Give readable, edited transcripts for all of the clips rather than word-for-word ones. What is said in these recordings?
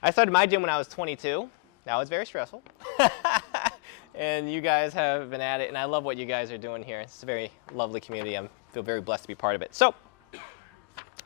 I started my gym when I was 22. That was very stressful. And you guys have been at it, and I love what you guys are doing here. It's a very lovely community. I feel very blessed to be part of it. So,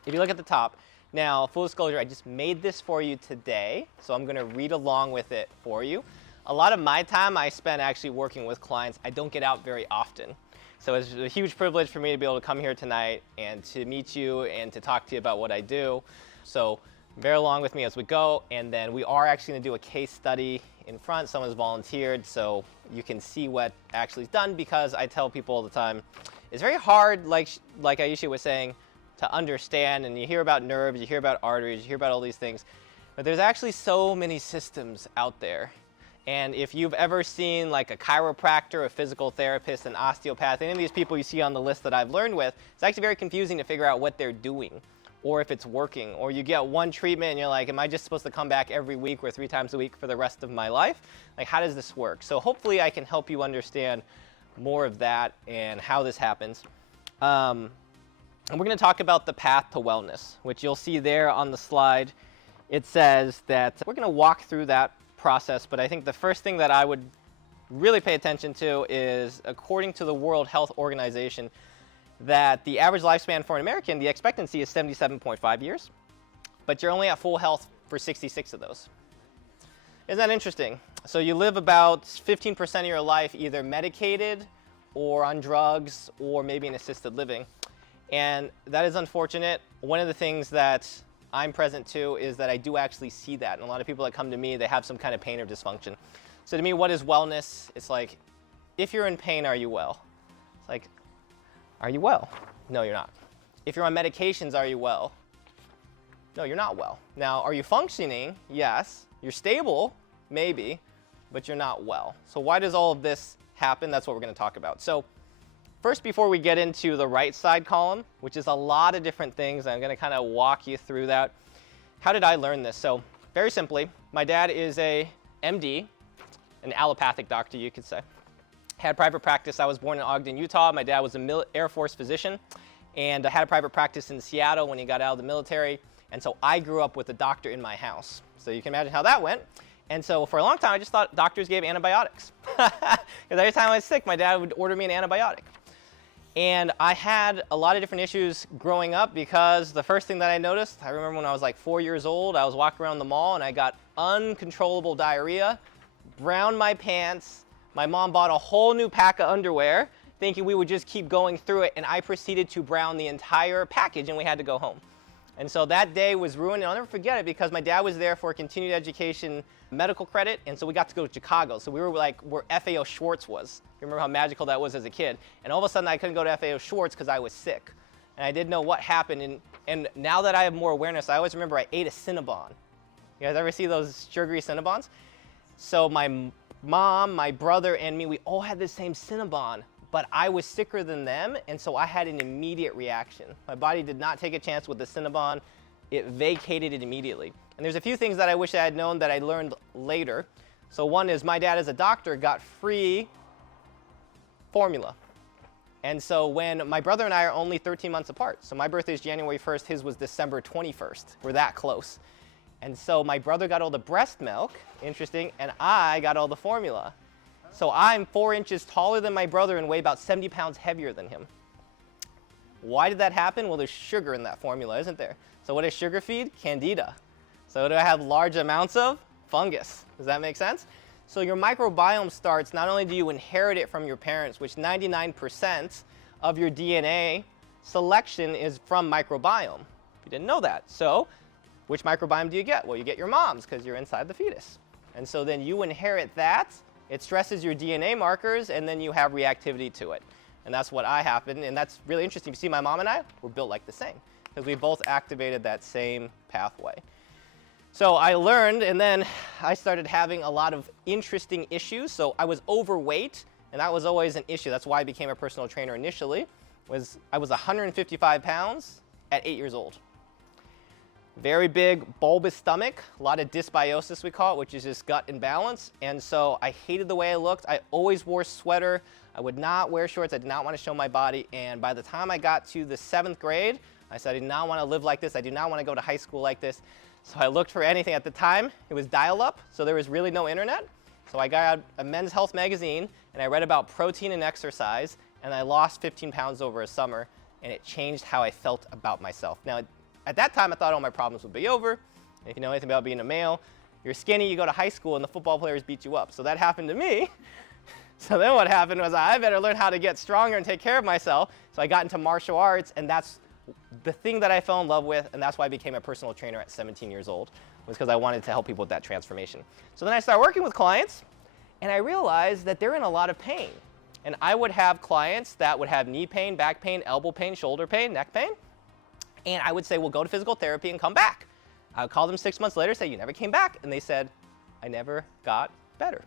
if you look at the top, now, full disclosure, I just made this for you today, so I'm going to read along with it for you. A lot of my time I spend actually working with clients. I don't get out very often. So it's a huge privilege for me to be able to come here tonight and to meet you and to talk to you about what I do. So bear along with me as we go, and then we are actually going to do a case study in front. Someone's volunteered, so you can see what actually is done, because I tell people all the time, it's very hard, like Aisha was saying, to understand, and you hear about nerves, you hear about arteries, you hear about all these things, but there's actually so many systems out there. And if you've ever seen like a chiropractor, a physical therapist, an osteopath, any of these people you see on the list that I've learned with, it's actually very confusing to figure out what they're doing, or if it's working. Or you get one treatment and you're like, am I just supposed to come back every week or 3 times a week for the rest of my life? Like, how does this work? So hopefully I can help you understand more of that and how this happens. And we're going to talk about the path to wellness, which you'll see there on the slide. It says that we're going to walk through that process, but I think the first thing that I would really pay attention to is, according to the World Health Organization, that the average lifespan for an American, the expectancy is 77.5 years, but you're only at full health for 66 of those. Isn't that interesting? So you live about 15% of your life either medicated or on drugs or maybe in assisted living. And that is unfortunate. One of the things that I'm present to is that I do actually see that. And a lot of people that come to me, they have some kind of pain or dysfunction. So to me, what is wellness? It's like, if you're in pain, are you well? It's like, are you well? No, you're not. If you're on medications, are you well? No, you're not well. Now, are you functioning? Yes. You're stable? Maybe. But you're not well. So why does all of this happen? That's what we're going to talk about. So first, before we get into the right side column, which is a lot of different things, I'm going to kind of walk you through that. How did I learn this? So very simply, my dad is a MD, an allopathic doctor, you could say. Had private practice. I was born in Ogden, Utah. My dad was an Air Force physician, and had a private practice in Seattle when he got out of the military. And so I grew up with a doctor in my house. So you can imagine how that went. And so for a long time, I just thought doctors gave antibiotics. Because every time I was sick, my dad would order me an antibiotic. And I had a lot of different issues growing up, because the first thing that I noticed, I remember when I was like 4 years old, I was walking around the mall and I got uncontrollable diarrhea, browned my pants. My mom bought a whole new pack of underwear, thinking we would just keep going through it, and I proceeded to brown the entire package and we had to go home. And so that day was ruined, and I'll never forget it, because my dad was there for continued education medical credit, and so we got to go to Chicago. So we were like where FAO Schwartz was. You remember how magical that was as a kid? And all of a sudden I couldn't go to FAO Schwartz because I was sick. And I didn't know what happened, and now that I have more awareness, I always remember I ate a Cinnabon. You guys ever see those sugary Cinnabons? So my mom, my brother, and me, we all had the same Cinnabon, but I was sicker than them, and so I had an immediate reaction. My body did not take a chance with the Cinnabon. It vacated it immediately. And there's a few things that I wish I had known that I learned later. So one is, my dad as a doctor got free formula. And so when my brother and I are only 13 months apart, so my birthday is January 1st, his was December 21st. We're that close. And so my brother got all the breast milk, interesting, and I got all the formula. So I'm 4 inches taller than my brother and weigh about 70 pounds heavier than him. Why did that happen? Well, there's sugar in that formula, isn't there? So what does sugar feed? Candida. So what do I have large amounts of? Fungus. Does that make sense? So your microbiome starts, not only do you inherit it from your parents, which 99% of your DNA selection is from microbiome. You didn't know that. So which microbiome do you get? Well, you get your mom's, because you're inside the fetus. And so then you inherit that. It stresses your DNA markers, and then you have reactivity to it. And that's what I happened, and that's really interesting. You see, my mom and I, we're built like the same, because we both activated that same pathway. So I learned, and then I started having a lot of interesting issues. So I was overweight, and that was always an issue. That's why I became a personal trainer initially. I was 155 pounds at 8 years old. Very big bulbous stomach, a lot of dysbiosis we call it, which is just gut imbalance. And so I hated the way I looked. I always wore sweater. I would not wear shorts. I did not want to show my body. And by the time I got to the 7th grade, I said, I do not want to live like this. I do not want to go to high school like this. So I looked for anything. At the time, it was dial-up, so there was really no internet. So I got a Men's Health magazine, and I read about protein and exercise, and I lost 15 pounds over a summer, and it changed how I felt about myself. Now, at that time, I thought all my problems would be over. And if you know anything about being a male, you're skinny, you go to high school, and the football players beat you up. So that happened to me. So then what happened was I better learn how to get stronger and take care of myself. So I got into martial arts, and that's the thing that I fell in love with, and that's why I became a personal trainer at 17 years old, was because I wanted to help people with that transformation. So then I started working with clients, and I realized that they're in a lot of pain. And I would have clients that would have knee pain, back pain, elbow pain, shoulder pain, neck pain. And I would say, well, go to physical therapy and come back. I would call them 6 months later, say, you never came back. And they said, I never got better.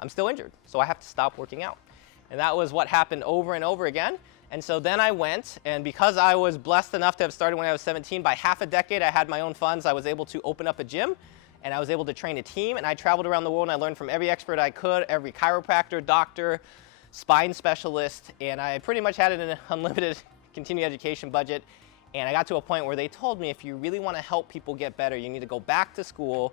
I'm still injured, so I have to stop working out. And that was what happened over and over again. And so then I went, and because I was blessed enough to have started when I was 17, by half a decade I had my own funds, I was able to open up a gym, and I was able to train a team, and I traveled around the world, and I learned from every expert I could, every chiropractor, doctor, spine specialist, and I pretty much had an unlimited continuing education budget. And I got to a point where they told me, if you really want to help people get better, you need to go back to school,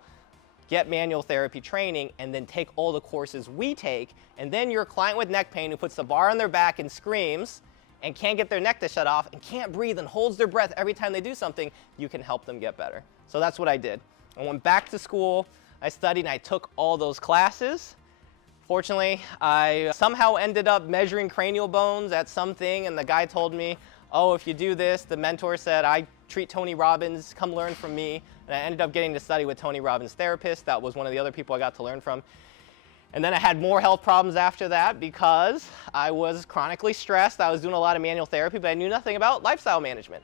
get manual therapy training, and then take all the courses we take, and then your client with neck pain who puts the bar on their back and screams and can't get their neck to shut off and can't breathe and holds their breath every time they do something, you can help them get better. So that's what I did. I went back to school, I studied, and I took all those classes. Fortunately, I somehow ended up measuring cranial bones at something, and the guy told me, oh, if you do this, the mentor said, I treat Tony Robbins, come learn from me. And I ended up getting to study with Tony Robbins' therapist. That was one of the other people I got to learn from. And then I had more health problems after that because I was chronically stressed. I was doing a lot of manual therapy, but I knew nothing about lifestyle management.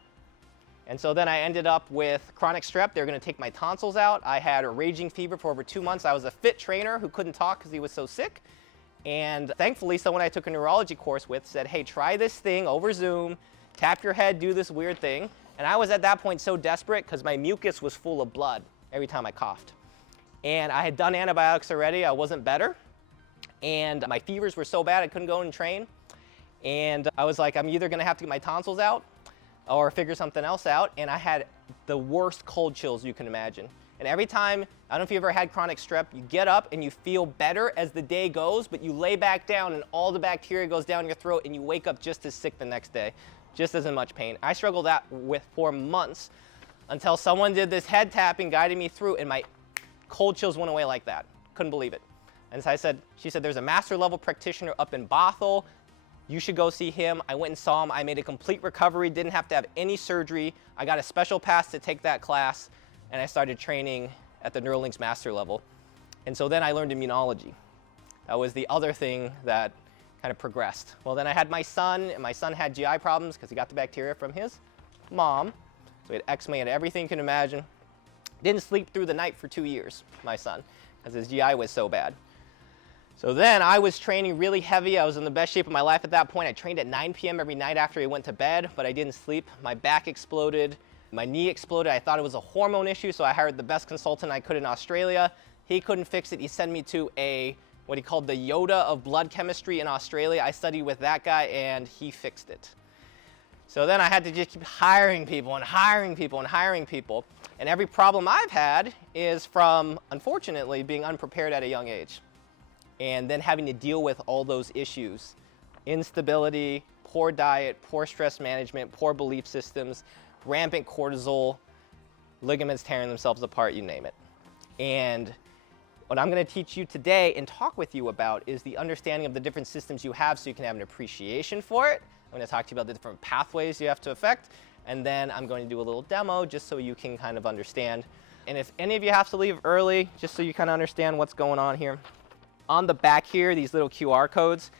And so then I ended up with chronic strep. They were going to take my tonsils out. I had a raging fever for over 2 months. I was a fit trainer who couldn't talk because he was so sick. And thankfully, someone I took a neurology course with said, hey, try this thing over Zoom, tap your head, do this weird thing. And I was at that point so desperate because my mucus was full of blood every time I coughed. And I had done antibiotics already. I wasn't better. And my fevers were so bad I couldn't go and train. And I was like, I'm either going to have to get my tonsils out or figure something else out. And I had the worst cold chills you can imagine. And every time, I don't know if you ever had chronic strep, you get up and you feel better as the day goes, but you lay back down and all the bacteria goes down your throat and you wake up just as sick the next day, just as in much pain. I struggled with for months until someone did this head tapping, guided me through, and my cold chills went away like that. Couldn't believe it. And so she said, there's a master level practitioner up in Bothell. You should go see him. I went and saw him. I made a complete recovery, didn't have to have any surgery. I got a special pass to take that class, and I started training at the Neuralinks master level. And so then I learned immunology. That was the other thing that kind of progressed. Well, then I had my son, and my son had GI problems because he got the bacteria from his mom. So he had eczema, he had everything you can imagine. Didn't sleep through the night for 2 years, my son, because his GI was so bad. So then I was training really heavy. I was in the best shape of my life at that point. I trained at 9 p.m. every night after he went to bed, but I didn't sleep. My back exploded. My knee exploded. I thought it was a hormone issue, so I hired the best consultant I could in Australia. He couldn't fix it. He sent me to what he called the Yoda of blood chemistry in Australia. I studied with that guy, and he fixed it. So then I had to just keep hiring people and hiring people and hiring people. And every problem I've had is from, unfortunately, being unprepared at a young age. And then having to deal with all those issues. Instability, poor diet, poor stress management, poor belief systems, rampant cortisol, ligaments tearing themselves apart, you name it. And what I'm going to teach you today and talk with you about is the understanding of the different systems you have so you can have an appreciation for it. I'm going to talk to you about the different pathways you have to affect, and then I'm going to do a little demo just so you can kind of understand. And if any of you have to leave early, just so you kind of understand what's going on here, on the back here, these little QR codes,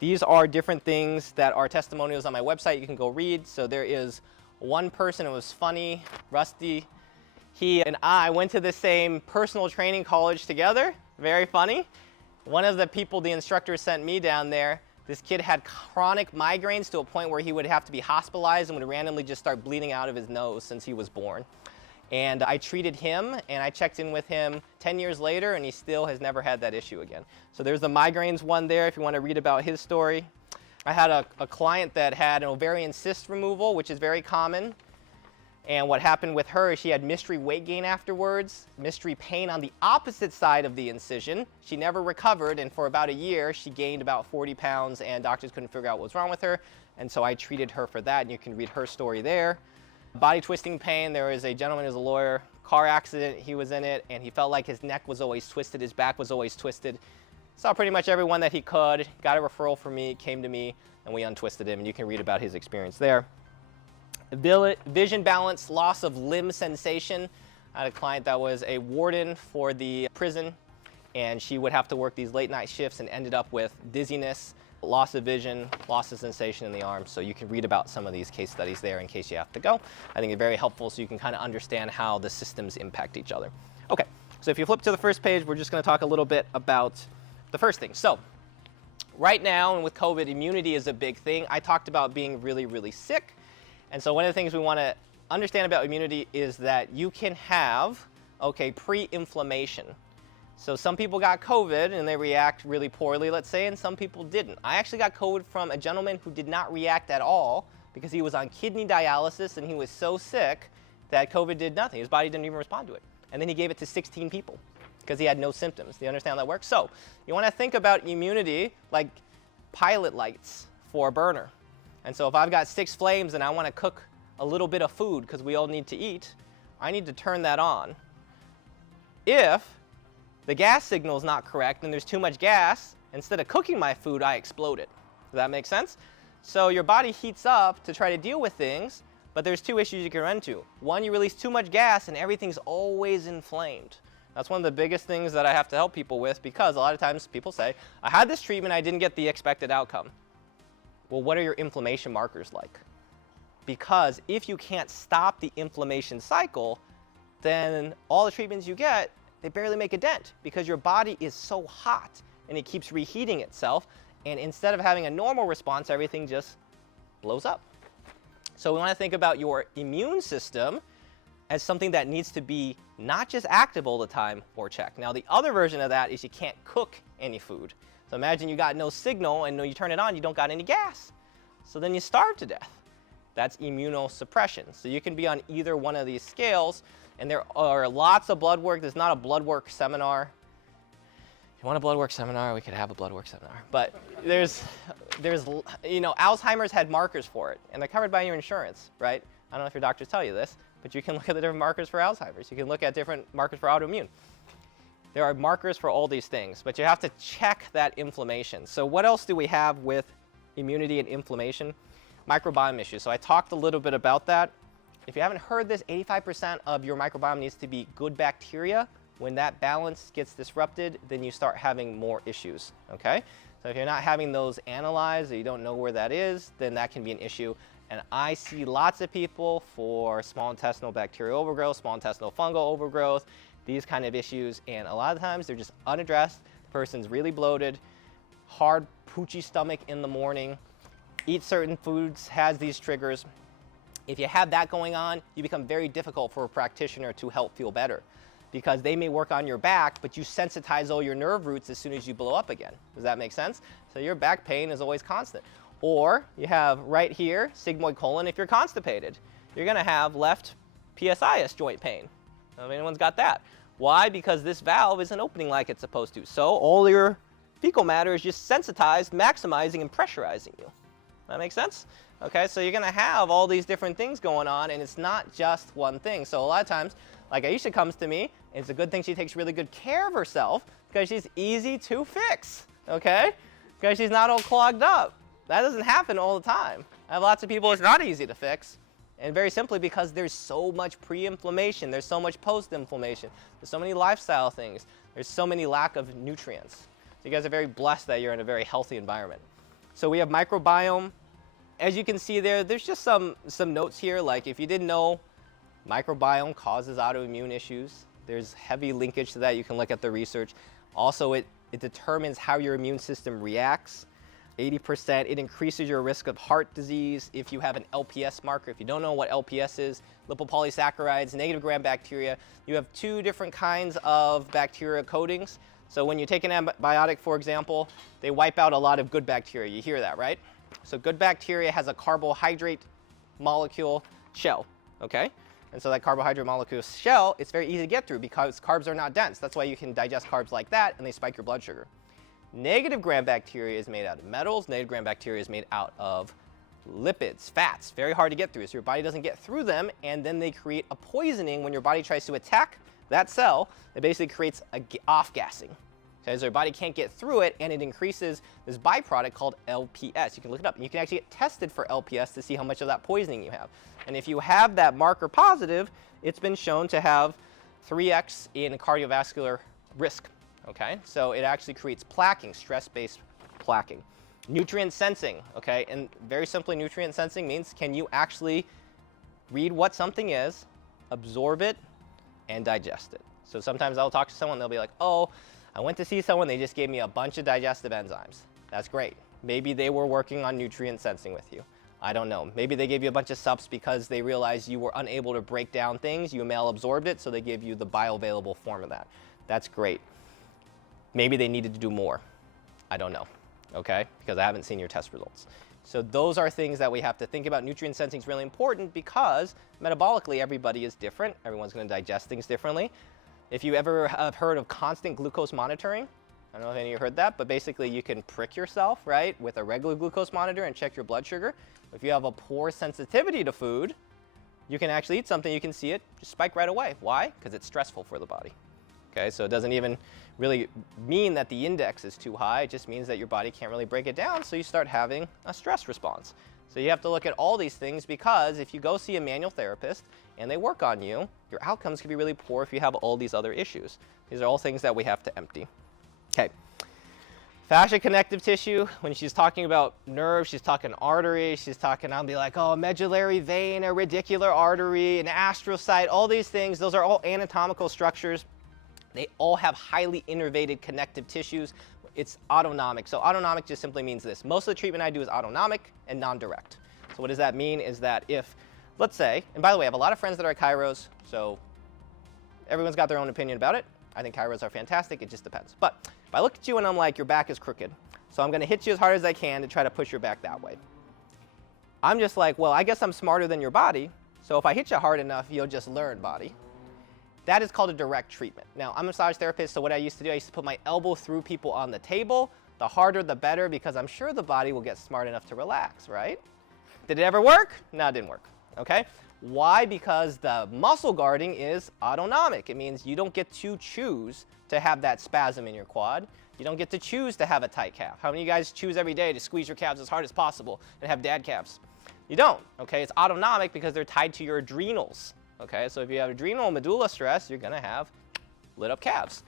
these are different things that are testimonials on my website you can go read. So there is one person, it was funny, Rusty. He and I went to the same personal training college together. Very funny. One of the people, the instructor sent me down there. This kid had chronic migraines to a point where he would have to be hospitalized and would randomly just start bleeding out of his nose since he was born. And I treated him, and I checked in with him 10 years later, and he still has never had that issue again. So there's the migraines one there if you want to read about his story. I had a client that had an ovarian cyst removal, which is very common. And what happened with her is she had mystery weight gain afterwards, mystery pain on the opposite side of the incision. She never recovered, and for about a year, she gained about 40 pounds, and doctors couldn't figure out what was wrong with her. And so I treated her for that, and you can read her story there. Body twisting pain, there was a gentleman who's a lawyer, car accident, he was in it, and he felt like his neck was always twisted, his back was always twisted. Saw pretty much everyone that he could, got a referral from me, came to me, and we untwisted him, and you can read about his experience there. Vision balance, loss of limb sensation. I had a client that was a warden for the prison, and she would have to work these late night shifts and ended up with dizziness, loss of vision, loss of sensation in the arm. So you can read about some of these case studies there in case you have to go. I think it's very helpful so you can kind of understand how the systems impact each other. Okay, so if you flip to the first page, we're just going to talk a little bit about the first thing. So right now, and with COVID, immunity is a big thing. I talked about being really, really sick. And so one of the things we want to understand about immunity is that you can have, okay, pre-inflammation. So some people got COVID and they react really poorly, let's say, and some people didn't. I actually got COVID from a gentleman who did not react at all because he was on kidney dialysis and he was so sick that COVID did nothing. His body didn't even respond to it. And then he gave it to 16 people because he had no symptoms. Do you understand how that works? So you want to think about immunity like pilot lights for a burner. And so if I've got 6 flames and I want to cook a little bit of food because we all need to eat, I need to turn that on. If the gas signal is not correct and there's too much gas, instead of cooking my food, I explode it. Does that make sense? So your body heats up to try to deal with things, but there's 2 issues you can run into. One, you release too much gas and everything's always inflamed. That's one of the biggest things that I have to help people with because a lot of times people say, I had this treatment, I didn't get the expected outcome. Well, what are your inflammation markers like? Because if you can't stop the inflammation cycle, then all the treatments you get, they barely make a dent because your body is so hot and it keeps reheating itself. And instead of having a normal response, everything just blows up. So we want to think about your immune system as something that needs to be not just active all the time or checked. Now, the other version of that is you can't cook any food. So imagine you got no signal and when you turn it on, you don't got any gas. So then you starve to death. That's immunosuppression. So you can be on either one of these scales, and there are lots of blood work. There's not a blood work seminar. If you want a blood work seminar, we could have a blood work seminar. But there's you know, Alzheimer's had markers for it, and they're covered by your insurance, right? I don't know if your doctors tell you this, but you can look at the different markers for Alzheimer's. You can look at different markers for autoimmune. There are markers for all these things, but you have to check that inflammation. So what else do we have with immunity and inflammation? Microbiome issues. So I talked a little bit about that. If you haven't heard this, 85% of your microbiome needs to be good bacteria. When that balance gets disrupted, then you start having more issues, okay? So if you're not having those analyzed or you don't know where that is, then that can be an issue. And I see lots of people for small intestinal bacterial overgrowth, small intestinal fungal overgrowth, these kind of issues, and a lot of times they're just unaddressed. The person's really bloated, hard, poochy stomach in the morning, eat certain foods, has these triggers. If you have that going on, you become very difficult for a practitioner to help feel better because they may work on your back, but you sensitize all your nerve roots as soon as you blow up again. Does that make sense? So your back pain is always constant. Or you have right here, sigmoid colon, if you're constipated, you're gonna have left PSIS joint pain. If anyone's got that. Why? Because this valve isn't opening like it's supposed to. So all your fecal matter is just sensitized, maximizing and pressurizing you. That makes sense? Okay, so you're gonna have all these different things going on and it's not just one thing. So a lot of times, like Aisha comes to me, it's a good thing she takes really good care of herself because she's easy to fix, okay? Because she's not all clogged up. That doesn't happen all the time. I have lots of people it's not easy to fix. And very simply because there's so much pre-inflammation, there's so much post-inflammation, there's so many lifestyle things, there's so many lack of nutrients. So you guys are very blessed that you're in a very healthy environment. So we have microbiome. As you can see there, there's just some notes here, like if you didn't know, microbiome causes autoimmune issues. There's heavy linkage to that. You can look at the research. Also, it determines how your immune system reacts. 80%, it increases your risk of heart disease if you have an LPS marker. If you don't know what LPS is, lipopolysaccharides, negative gram bacteria. You have 2 different kinds of bacteria coatings. So when you take an antibiotic, for example, they wipe out a lot of good bacteria. You hear that, right? So good bacteria has a carbohydrate molecule shell, okay? And so that carbohydrate molecule shell, it's very easy to get through because carbs are not dense. That's why you can digest carbs like that and they spike your blood sugar. Negative gram bacteria is made out of metals. Negative gram bacteria is made out of lipids, fats, very hard to get through. So your body doesn't get through them, and then they create a poisoning when your body tries to attack that cell. It basically creates a off-gassing. Okay, so your body can't get through it, and it increases this byproduct called LPS. You can look it up, and you can actually get tested for LPS to see how much of that poisoning you have. And if you have that marker positive, it's been shown to have 3x in cardiovascular risk. Okay, so it actually creates plaquing, stress-based plaquing. Nutrient sensing, okay, and very simply, nutrient sensing means can you actually read what something is, absorb it, and digest it. So sometimes I'll talk to someone, they'll be like, oh, I went to see someone, they just gave me a bunch of digestive enzymes. That's great. Maybe they were working on nutrient sensing with you. I don't know. Maybe they gave you a bunch of subs because they realized you were unable to break down things, you malabsorbed it, so they gave you the bioavailable form of that. That's great. Maybe they needed to do more. I don't know. Okay, because I haven't seen your test results. So those are things that we have to think about. Nutrient sensing is really important because metabolically everybody is different. Everyone's going to digest things differently. If you ever have heard of constant glucose monitoring, I don't know if any of you heard that, but basically you can prick yourself, right, with a regular glucose monitor and check your blood sugar. If you have a poor sensitivity to food, you can actually eat something, you can see it just spike right away. Why? Because it's stressful for the body. Okay, so it doesn't even really mean that the index is too high. It just means that your body can't really break it down, so you start having a stress response. So you have to look at all these things because if you go see a manual therapist and they work on you, your outcomes can be really poor if you have all these other issues. These are all things that we have to empty. Okay. Fascia connective tissue, when she's talking about nerves, she's talking artery, she's talking, I'll be like, oh, a medullary vein, a radicular artery, an astrocyte, all these things, those are all anatomical structures. They all have highly innervated connective tissues. It's autonomic. So autonomic just simply means this. Most of the treatment I do is autonomic and non-direct. So what does that mean is that if, let's say, and by the way, I have a lot of friends that are chiros, so everyone's got their own opinion about it. I think chiros are fantastic. It just depends. But if I look at you and I'm like, your back is crooked, so I'm going to hit you as hard as I can to try to push your back that way. I'm just like, well, I guess I'm smarter than your body, so if I hit you hard enough, you'll just learn, body. That is called a direct treatment. Now, I'm a massage therapist, so what I used to do, I used to put my elbow through people on the table. The harder, the better, because I'm sure the body will get smart enough to relax, right? Did it ever work? No, it didn't work, okay? Why? Because the muscle guarding is autonomic. It means you don't get to choose to have that spasm in your quad. You don't get to choose to have a tight calf. How many of you guys choose every day to squeeze your calves as hard as possible and have dad calves? You don't, okay? It's autonomic because they're tied to your adrenals. Okay, so if you have adrenal medulla stress, you're going to have lit up calves.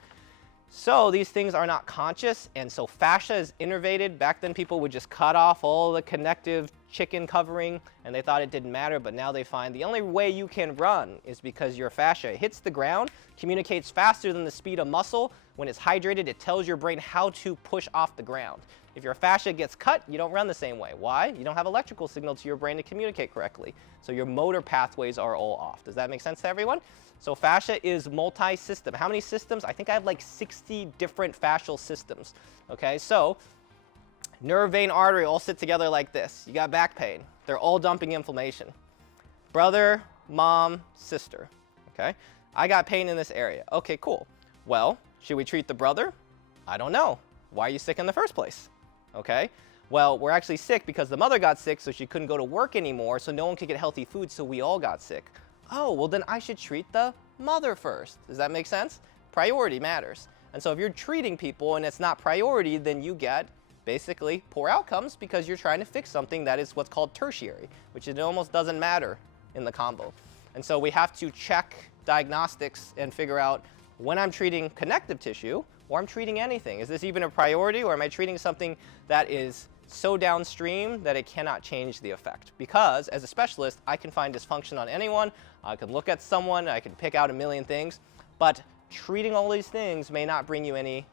So these things are not conscious, and so fascia is innervated. Back then people would just cut off all the connective chicken covering, and they thought it didn't matter, but now they find the only way you can run is because your fascia hits the ground, communicates faster than the speed of muscle. When it's hydrated, it tells your brain how to push off the ground. If your fascia gets cut, you don't run the same way. Why? You don't have electrical signal to your brain to communicate correctly. So your motor pathways are all off. Does that make sense to everyone? So fascia is multi-system. How many systems? I think I have like 60 different fascial systems. Okay, so nerve, vein, artery all sit together like this. You got back pain. They're all dumping inflammation. Brother, mom, sister. Okay, I got pain in this area. Okay, cool. Well, should we treat the brother? I don't know. Why are you sick in the first place? Okay, well, we're actually sick because the mother got sick, so she couldn't go to work anymore, so no one could get healthy food, so we all got sick. Oh, well then I should treat the mother first. Does that make sense? Priority matters. And so if you're treating people and it's not priority, then you get basically poor outcomes because you're trying to fix something that is what's called tertiary, which it almost doesn't matter in the combo. And so we have to check diagnostics and figure out when I'm treating connective tissue or I'm treating anything. Is this even a priority, or am I treating something that is so downstream that it cannot change the effect? Because as a specialist, I can find dysfunction on anyone, I can look at someone, I can pick out a million things, but treating all these things may not bring you any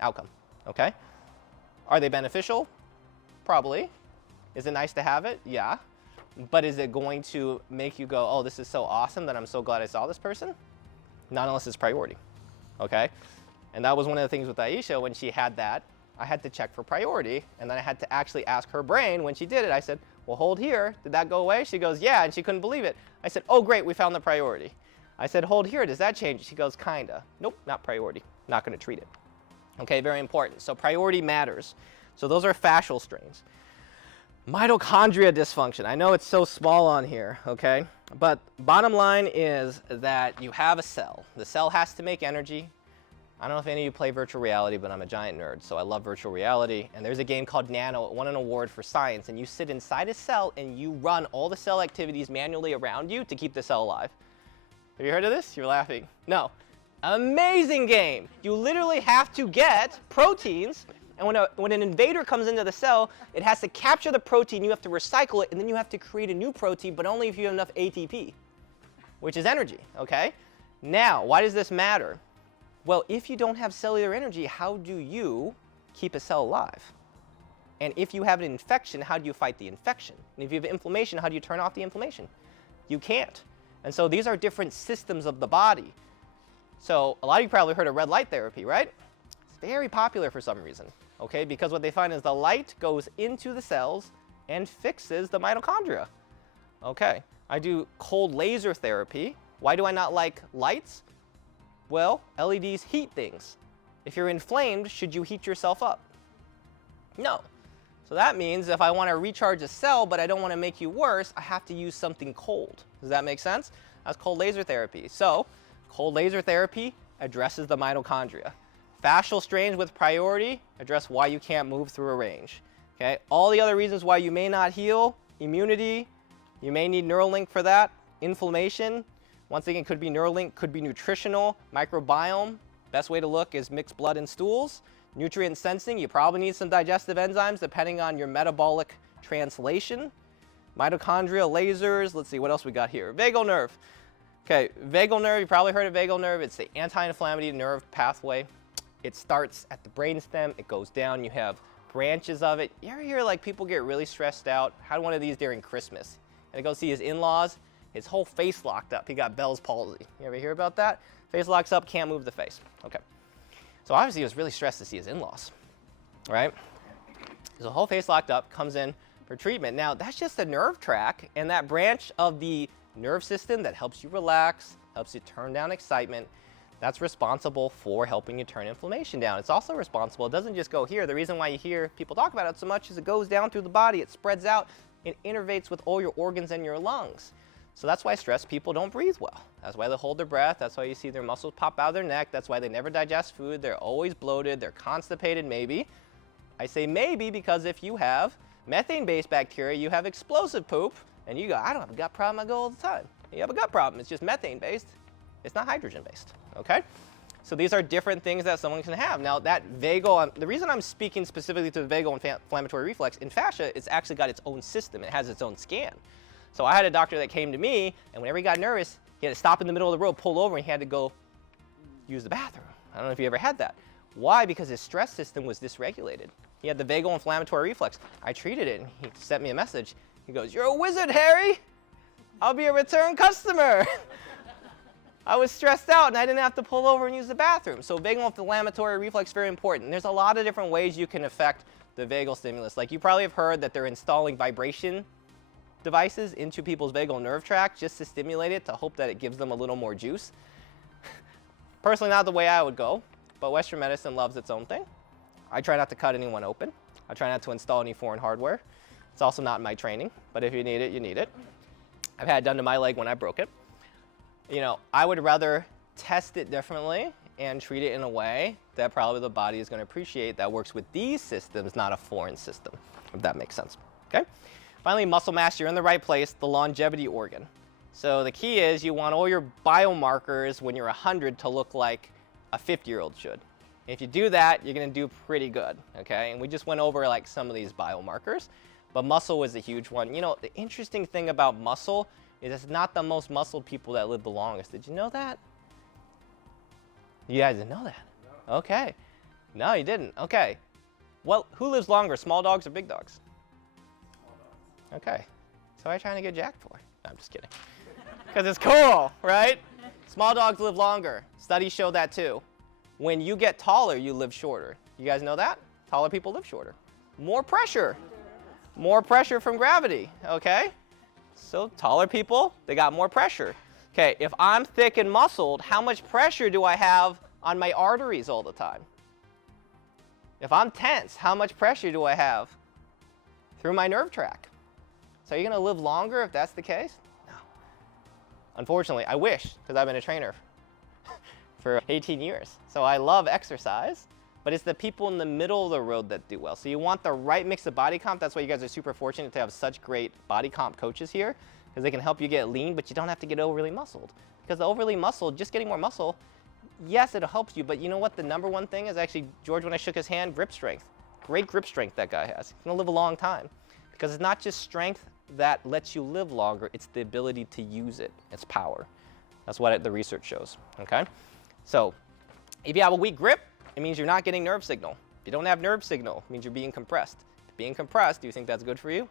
outcome, okay? Are they beneficial? Probably. Is it nice to have it? Yeah. But is it going to make you go, oh, this is so awesome that I'm so glad I saw this person? Not unless it's priority, okay? And that was one of the things with Aisha when she had that I had to check for priority, and then I had to actually ask her brain when she did it. I said, well, hold here. Did that go away? She goes, yeah, and she couldn't believe it. I said, oh, great, we found the priority. I said, hold here. Does that change? She goes, kinda. Nope, not priority. Not going to treat it. Okay, very important. So priority matters. So those are fascial strains. Mitochondria dysfunction. I know it's so small on here, okay? But bottom line is that you have a cell. The cell has to make energy. I don't know if any of you play virtual reality, but I'm a giant nerd, so I love virtual reality. And there's a game called Nano. It won an award for science. And you sit inside a cell and you run all the cell activities manually around you to keep the cell alive. Have you heard of this? You're laughing. No. Amazing game. You literally have to get proteins. And when an invader comes into the cell, it has to capture the protein, you have to recycle it, and then you have to create a new protein, but only if you have enough ATP, which is energy, okay? Now, why does this matter? Well, if you don't have cellular energy, how do you keep a cell alive? And if you have an infection, how do you fight the infection? And if you have inflammation, how do you turn off the inflammation? You can't. And so these are different systems of the body. So a lot of you probably heard of red light therapy, right? It's very popular for some reason. Okay, because what they find is the light goes into the cells and fixes the mitochondria. Okay, I do cold laser therapy. Why do I not like lights? Well, LEDs heat things. If you're inflamed, should you heat yourself up? No. So that means if I want to recharge a cell, but I don't want to make you worse, I have to use something cold. Does that make sense? That's cold laser therapy. So, cold laser therapy addresses the mitochondria. Fascial strains with priority address why you can't move through a range. Okay? All the other reasons why you may not heal, immunity, you may need Neuralink for that, inflammation, once again, could be Neuralink, could be nutritional, microbiome. Best way to look is mixed blood and stools. Nutrient sensing, you probably need some digestive enzymes depending on your metabolic translation. Mitochondria, lasers, let's see what else we got here. Vagal nerve. Okay, vagal nerve, you probably heard of vagal nerve. It's the anti-inflammatory nerve pathway. It starts at the brainstem, it goes down, you have branches of it. You ever hear like people get really stressed out? Had one of these during Christmas. And I go see his in-laws, his whole face locked up. He got Bell's palsy. You ever hear about that? Face locks up, can't move the face. Okay. So obviously he was really stressed to see his in-laws, right? So the whole face locked up, comes in for treatment. Now that's just a nerve track, and that branch of the nerve system that helps you relax, helps you turn down excitement, that's responsible for helping you turn inflammation down. It's also responsible, it doesn't just go here. The reason why you hear people talk about it so much is it goes down through the body, it spreads out, it innervates with all your organs and your lungs. So that's why stressed people don't breathe well. That's why they hold their breath, that's why you see their muscles pop out of their neck, that's why they never digest food, they're always bloated, they're constipated maybe. I say maybe because if you have methane-based bacteria, you have explosive poop, and you go, I don't have a gut problem, I go all the time. You have a gut problem, it's just methane-based, it's not hydrogen-based, okay? So these are different things that someone can have. Now that vagal, the reason I'm speaking specifically to the vagal inflammatory reflex, in fascia, it's actually got its own system, it has its own scan. So I had a doctor that came to me, and whenever he got nervous, he had to stop in the middle of the road, pull over, and he had to go use the bathroom. I don't know if you ever had that. Why? Because his stress system was dysregulated. He had the vagal inflammatory reflex. I treated it, and he sent me a message. He goes, "You're a wizard, Harry. I'll be a return customer." I was stressed out, and I didn't have to pull over and use the bathroom. So vagal inflammatory reflex is very important. There's a lot of different ways you can affect the vagal stimulus. Like you probably have heard that they're installing vibration devices into people's vagal nerve tract just to stimulate it, to hope that it gives them a little more juice. Personally, not the way I would go, but Western medicine loves its own thing. I try not to cut anyone open. I try not to install any foreign hardware. It's also not in my training, but if you need it, you need it. I've had it done to my leg when I broke it. You know, I would rather test it differently and treat it in a way that probably the body is going to appreciate that works with these systems, not a foreign system, if that makes sense, okay? Finally, muscle mass, you're in the right place, the longevity organ. So the key is you want all your biomarkers when you're 100 to look like a 50-year-old should. If you do that, you're going to do pretty good, okay? And we just went over like some of these biomarkers, but muscle was a huge one. You know, the interesting thing about muscle is it's not the most muscled people that live the longest. Did you know that? You guys didn't know that? No. Okay. No, you didn't. Okay. Well, who lives longer, small dogs or big dogs? Small dogs. Okay. So what are you trying to get jacked for? No, I'm just kidding. Because it's cool, right? Small dogs live longer. Studies show that too. When you get taller, you live shorter. You guys know that? taller people live shorter. More pressure. More pressure from gravity, okay? So taller people, they got more pressure. Okay, if I'm thick and muscled, how much pressure do I have on my arteries all the time? If I'm tense, how much pressure do I have through my nerve tract? So are you going to live longer if that's the case? No. Unfortunately, I wish, because I've been a trainer for 18 years. So I love exercise, but it's the people in the middle of the road that do well. So you want the right mix of body comp. That's why you guys are super fortunate to have such great body comp coaches here, because they can help you get lean, but you don't have to get overly muscled. Because the overly muscled, just getting more muscle, yes, it helps you, but you know what the number one thing is? Actually, George, when I shook his hand, grip strength. Great grip strength that guy has. He's gonna live a long time. Because it's not just strength that lets you live longer, it's the ability to use it. It's power. That's what the research shows, okay? So, if you have a weak grip, it means you're not getting nerve signal. If you don't have nerve signal, it means you're being compressed. Being compressed, do you think that's good for you?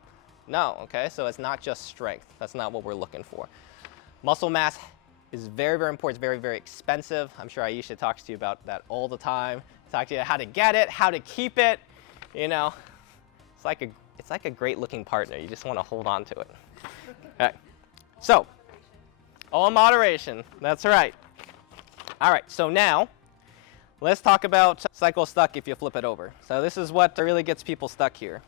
No, okay? So it's not just strength. That's not what we're looking for. Muscle mass is very, very important. It's very, very expensive. I'm sure Aisha talks to you about that all the time. Talk to you how to get it, how to keep it. You know, it's like a great looking partner. You just want to hold on to it. All right. So, all in moderation. That's right. All right. So now, let's talk about cycle stuck if you flip it over. So this is what really gets people stuck here,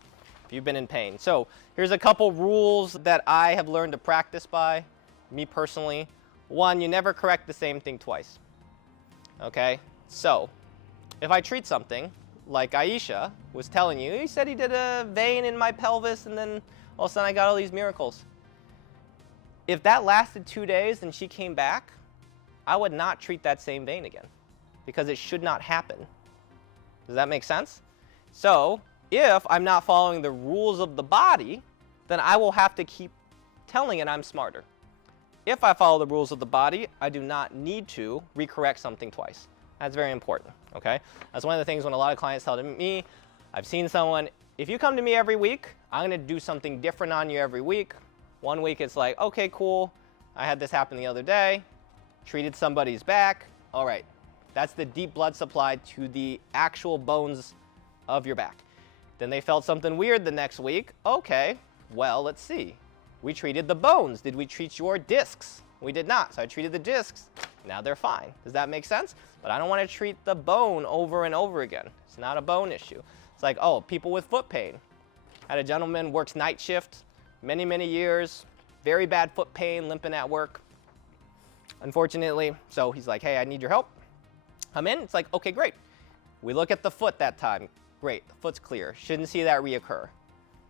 if you've been in pain. So here's a couple rules that I have learned to practice by, me personally. One, you never correct the same thing twice. Okay? So, if I treat something, like Aisha was telling you, he said he did a vein in my pelvis and then all of a sudden I got all these miracles. If that lasted 2 days and she came back, I would not treat that same vein again because it should not happen. Does that make sense? So, if I'm not following the rules of the body, then I will have to keep telling it I'm smarter. If I follow the rules of the body, I do not need to recorrect something twice. That's very important, okay? That's one of the things when a lot of clients tell me, I've seen someone, if you come to me every week, I'm gonna do something different on you every week. One week it's like, okay, cool, I had this happen the other day, treated somebody's back, all right. That's the deep blood supply to the actual bones of your back. Then they felt something weird the next week, okay, well, let's see. We treated the bones. Did we treat your discs? We did not, so I treated the discs. Now they're fine. Does that make sense? But I don't want to treat the bone over and over again. It's not a bone issue. It's like, oh, people with foot pain. I had a gentleman works night shift, many, many years, very bad foot pain, limping at work. Unfortunately, so he's like, hey, I need your help. I'm in. It's like, okay, great. We look at the foot that time. Great, the foot's clear. Shouldn't see that reoccur.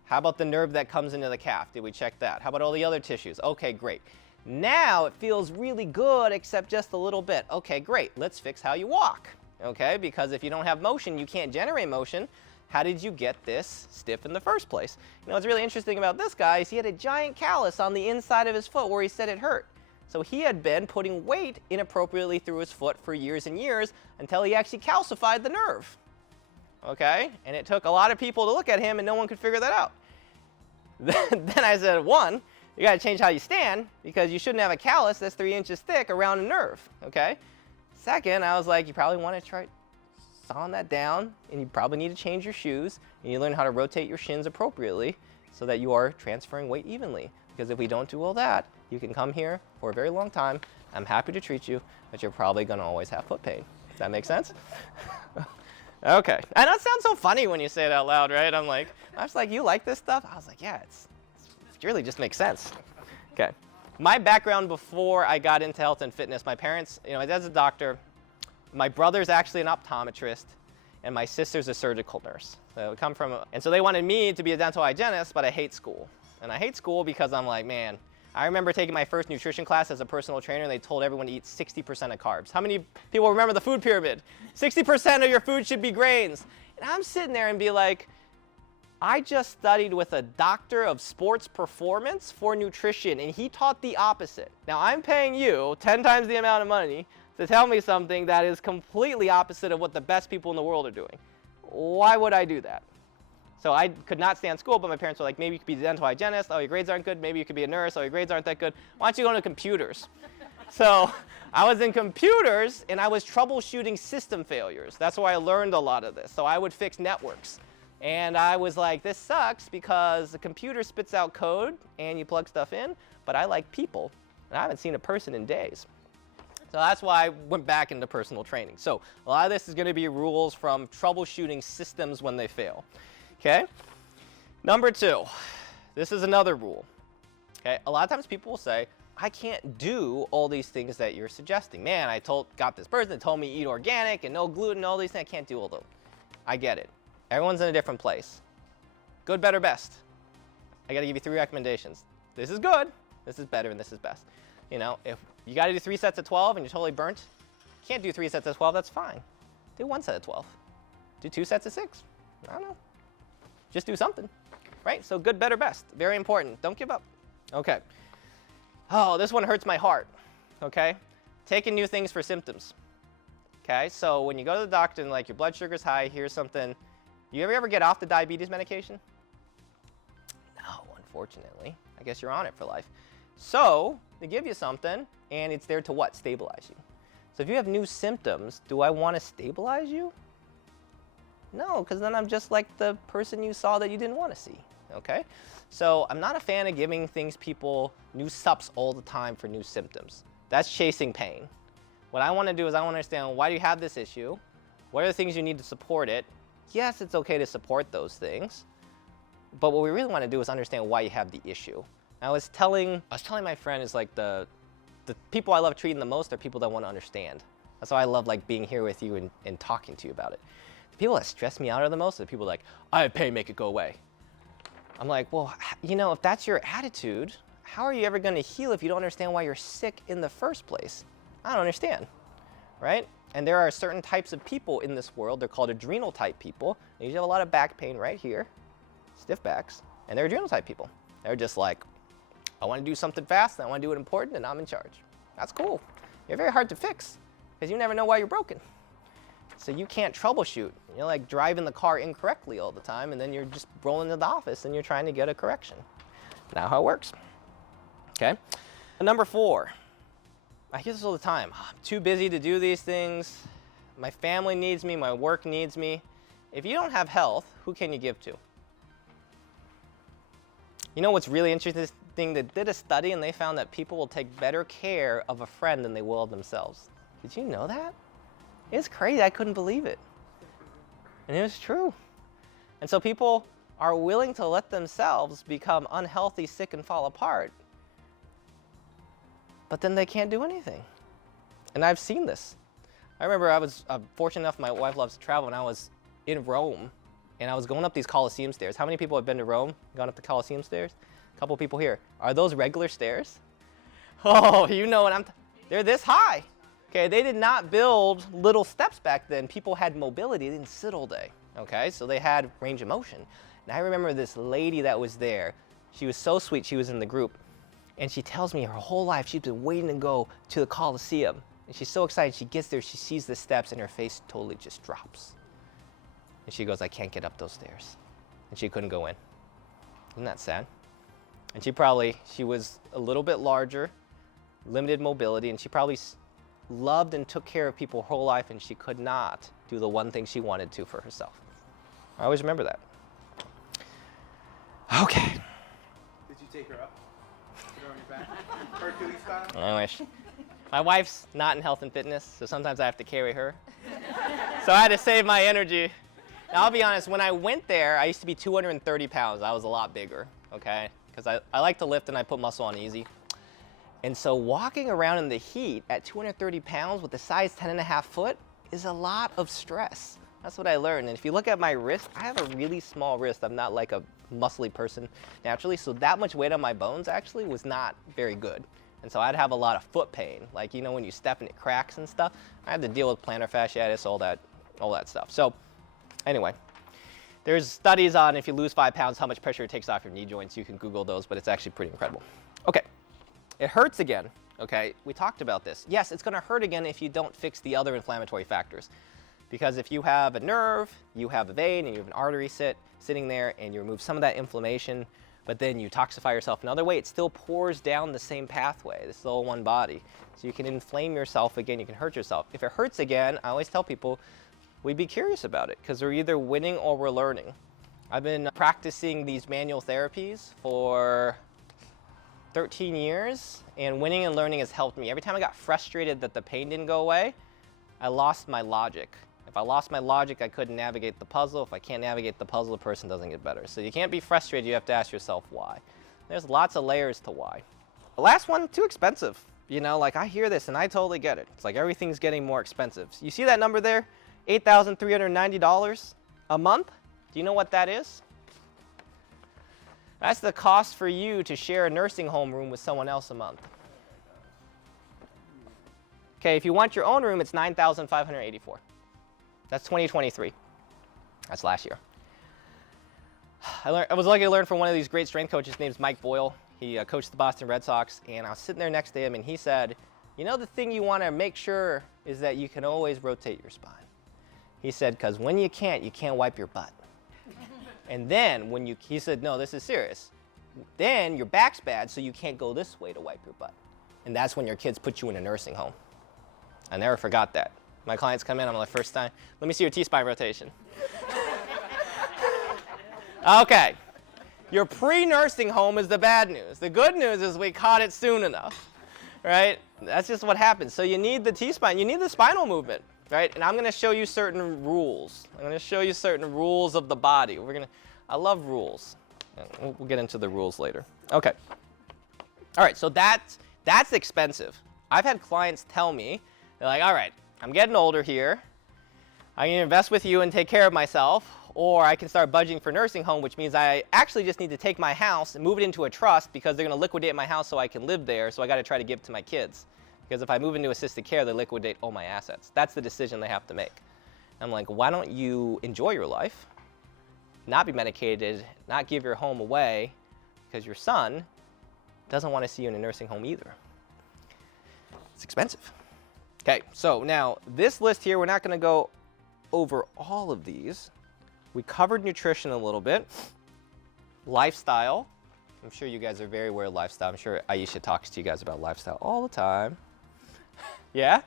How about the nerve that comes into the calf? Did we check that? How about all the other tissues? Okay, great. Now it feels really good, except just a little bit. Okay, great. Let's fix how you walk. Okay, because if you don't have motion, you can't generate motion. How did you get this stiff in the first place? You know, what's really interesting about this guy is he had a giant callus on the inside of his foot where he said it hurt. So he had been putting weight inappropriately through his foot for years and years until he actually calcified the nerve. Okay, and it took a lot of people to look at him and no one could figure that out. Then I said, one, you got to change how you stand because you shouldn't have a callus that's 3 inches thick around a nerve, okay? Second, I was like, you probably want to try sawing that down and you probably need to change your shoes and you learn how to rotate your shins appropriately so that you are transferring weight evenly. Because if we don't do all that, you can come here for a very long time. I'm happy to treat you, but you're probably going to always have foot pain. Does that make sense? Okay. I know it sounds so funny when you say it out loud, right? I was like, you like this stuff? I was like, yeah, it really just makes sense. Okay. My background before I got into health and fitness, my parents, you know, my dad's a doctor, my brother's actually an optometrist, and my sister's a surgical nurse. So we come from, and so they wanted me to be a dental hygienist, but I hate school. And I hate school because I'm like, man, I remember taking my first nutrition class as a personal trainer, and they told everyone to eat 60% of carbs. How many people remember the food pyramid? 60% of your food should be grains. And I'm sitting there and be like, I just studied with a doctor of sports performance for nutrition, and he taught the opposite. Now, I'm paying you 10 times the amount of money to tell me something that is completely opposite of what the best people in the world are doing. Why would I do that? So I could not stand school, but my parents were like, maybe you could be a dental hygienist. Oh, your grades aren't good. Maybe you could be a nurse. Oh, your grades aren't that good. Why don't you go into computers? So I was in computers, and I was troubleshooting system failures. That's where I learned a lot of this. So I would fix networks. And I was like, this sucks because the computer spits out code, and you plug stuff in, but I like people, and I haven't seen a person in days. So that's why I went back into personal training. So a lot of this is going to be rules from troubleshooting systems when they fail. Okay? Number 2, this is another rule. Okay? A lot of times people will say, I can't do all these things that you're suggesting. Man, got this person that told me eat organic and no gluten and all these things. I can't do all those. I get it. Everyone's in a different place. Good, better, best. I got to give you 3 recommendations. This is good, this is better, and this is best. You know, if you got to do 3 sets of 12 and you're totally burnt, can't do 3 sets of 12, that's fine. Do 1 set of 12. Do 2 sets of 6. I don't know. Just do something, right? So good, better, best. Very important. Don't give up. Okay. Oh, this one hurts my heart, okay? Taking new things for symptoms, okay? So when you go to the doctor and like your blood sugar's high, here's something. You ever get off the diabetes medication? No, unfortunately. I guess you're on it for life. So they give you something, and it's there to what? Stabilize you. So if you have new symptoms, do I want to stabilize you? No, because then I'm just like the person you saw that you didn't want to see, okay? So I'm not a fan of giving people new sups all the time for new symptoms. That's chasing pain. What I want to do is I want to understand, why do you have this issue? What are the things you need to support it? Yes, it's okay to support those things, but what we really want to do is understand why you have the issue. I was telling my friend, is like the people I love treating the most are people that want to understand. That's why I love like being here with you and talking to you about it. The people that stress me out are the most are the people like, I have pain, make it go away. I'm like, well, you know, if that's your attitude, how are you ever going to heal if you don't understand why you're sick in the first place? I don't understand, right? And there are certain types of people in this world. They're called adrenal type people. They usually have a lot of back pain right here, stiff backs, and they're adrenal type people. They're just like, I want to do something fast, and I want to do it important, and I'm in charge. That's cool. You're very hard to fix because you never know why you're broken. So you can't troubleshoot. You're like driving the car incorrectly all the time, and then you're just rolling to the office and you're trying to get a correction. Not how it works. Okay? Number 4. I hear this all the time. I'm too busy to do these things. My family needs me. My work needs me. If you don't have health, who can you give to? You know what's really interesting? They did a study and they found that people will take better care of a friend than they will of themselves. Did you know that? It's crazy. I couldn't believe it. And it was true. And so people are willing to let themselves become unhealthy, sick, and fall apart. But then they can't do anything. And I've seen this. I remember I was fortunate enough, my wife loves to travel, and I was in Rome, and I was going up these Colosseum stairs. How many people have been to Rome, gone up the Colosseum stairs? A couple people here. Are those regular stairs? Oh, you know what they're this high. Okay, they did not build little steps back then. People had mobility, they didn't sit all day. Okay, so they had range of motion. And I remember this lady that was there. She was so sweet, she was in the group. And she tells me her whole life she's been waiting to go to the Colosseum. And she's so excited. She gets there, she sees the steps, and her face totally just drops. And she goes, I can't get up those stairs. And she couldn't go in. Isn't that sad? And she was a little bit larger, limited mobility, and she probably loved and took care of people her whole life, and she could not do the one thing she wanted to for herself. I always remember that. Okay. Did you take her up? Put her on your back? Hercules style? I wish. My wife's not in health and fitness, so sometimes I have to carry her. So I had to save my energy. Now, I'll be honest, when I went there, I used to be 230 pounds. I was a lot bigger, okay? Because I like to lift and I put muscle on easy. And so walking around in the heat at 230 pounds with a size 10.5 foot is a lot of stress. That's what I learned. And if you look at my wrist, I have a really small wrist. I'm not like a muscly person naturally, so that much weight on my bones actually was not very good. And so I'd have a lot of foot pain. Like, you know, when you step and it cracks and stuff, I had to deal with plantar fasciitis, all that stuff. So anyway, there's studies on if you lose 5 pounds, how much pressure it takes off your knee joints. You can Google those, but it's actually pretty incredible. Okay, it hurts again. Okay, we talked about this. Yes, it's gonna hurt again if you don't fix the other inflammatory factors. Because if you have a nerve, you have a vein, and you have an artery sitting there, and you remove some of that inflammation, but then you toxify yourself another way, it still pours down the same pathway. This is all one body. So you can inflame yourself again, you can hurt yourself. If it hurts again, I always tell people, we be curious about it, because we're either winning or we're learning. I've been practicing these manual therapies for 13 years, and winning and learning has helped me. Every time I got frustrated that the pain didn't go away, I lost my logic. If I lost my logic, I couldn't navigate the puzzle. If I can't navigate the puzzle, the person doesn't get better. So you can't be frustrated, you have to ask yourself why. There's lots of layers to why. The last one, too expensive. You know, like I hear this and I totally get it. It's like everything's getting more expensive. You see that number there? $8,390 a month? Do you know what that is? That's the cost for you to share a nursing home room with someone else a month. Okay, if you want your own room, it's $9,584. That's 2023. That's last year. I was lucky to learn from one of these great strength coaches. His name's Mike Boyle. He coached the Boston Red Sox, and I was sitting there next to him, and he said, you know, the thing you want to make sure is that you can always rotate your spine. He said, because when you can't wipe your butt. And then when he said, no, this is serious. Then your back's bad, so you can't go this way to wipe your butt. And that's when your kids put you in a nursing home. I never forgot that. My clients come in, I'm like, first time, let me see your T-spine rotation. Okay, your pre-nursing home is the bad news. The good news is we caught it soon enough, right? That's just what happens. So you need the T-spine, you need the spinal movement, right? And I'm gonna show you certain rules. I'm gonna show you certain rules of the body. I love rules. We'll get into the rules later. Okay. All right, so that's expensive. I've had clients tell me, they're like, all right, I'm getting older here. I can invest with you and take care of myself, or I can start budgeting for nursing home, which means I actually just need to take my house and move it into a trust because they're going to liquidate my house so I can live there, so I got to try to give it to my kids. Because if I move into assisted care, they liquidate all my assets. That's the decision they have to make. I'm like, why don't you enjoy your life, not be medicated, not give your home away, because your son doesn't want to see you in a nursing home either. It's expensive. Okay, so now this list here, we're not going to go over all of these. We covered nutrition a little bit. Lifestyle. I'm sure you guys are very aware of lifestyle. I'm sure Aisha talks to you guys about lifestyle all the time. Yeah?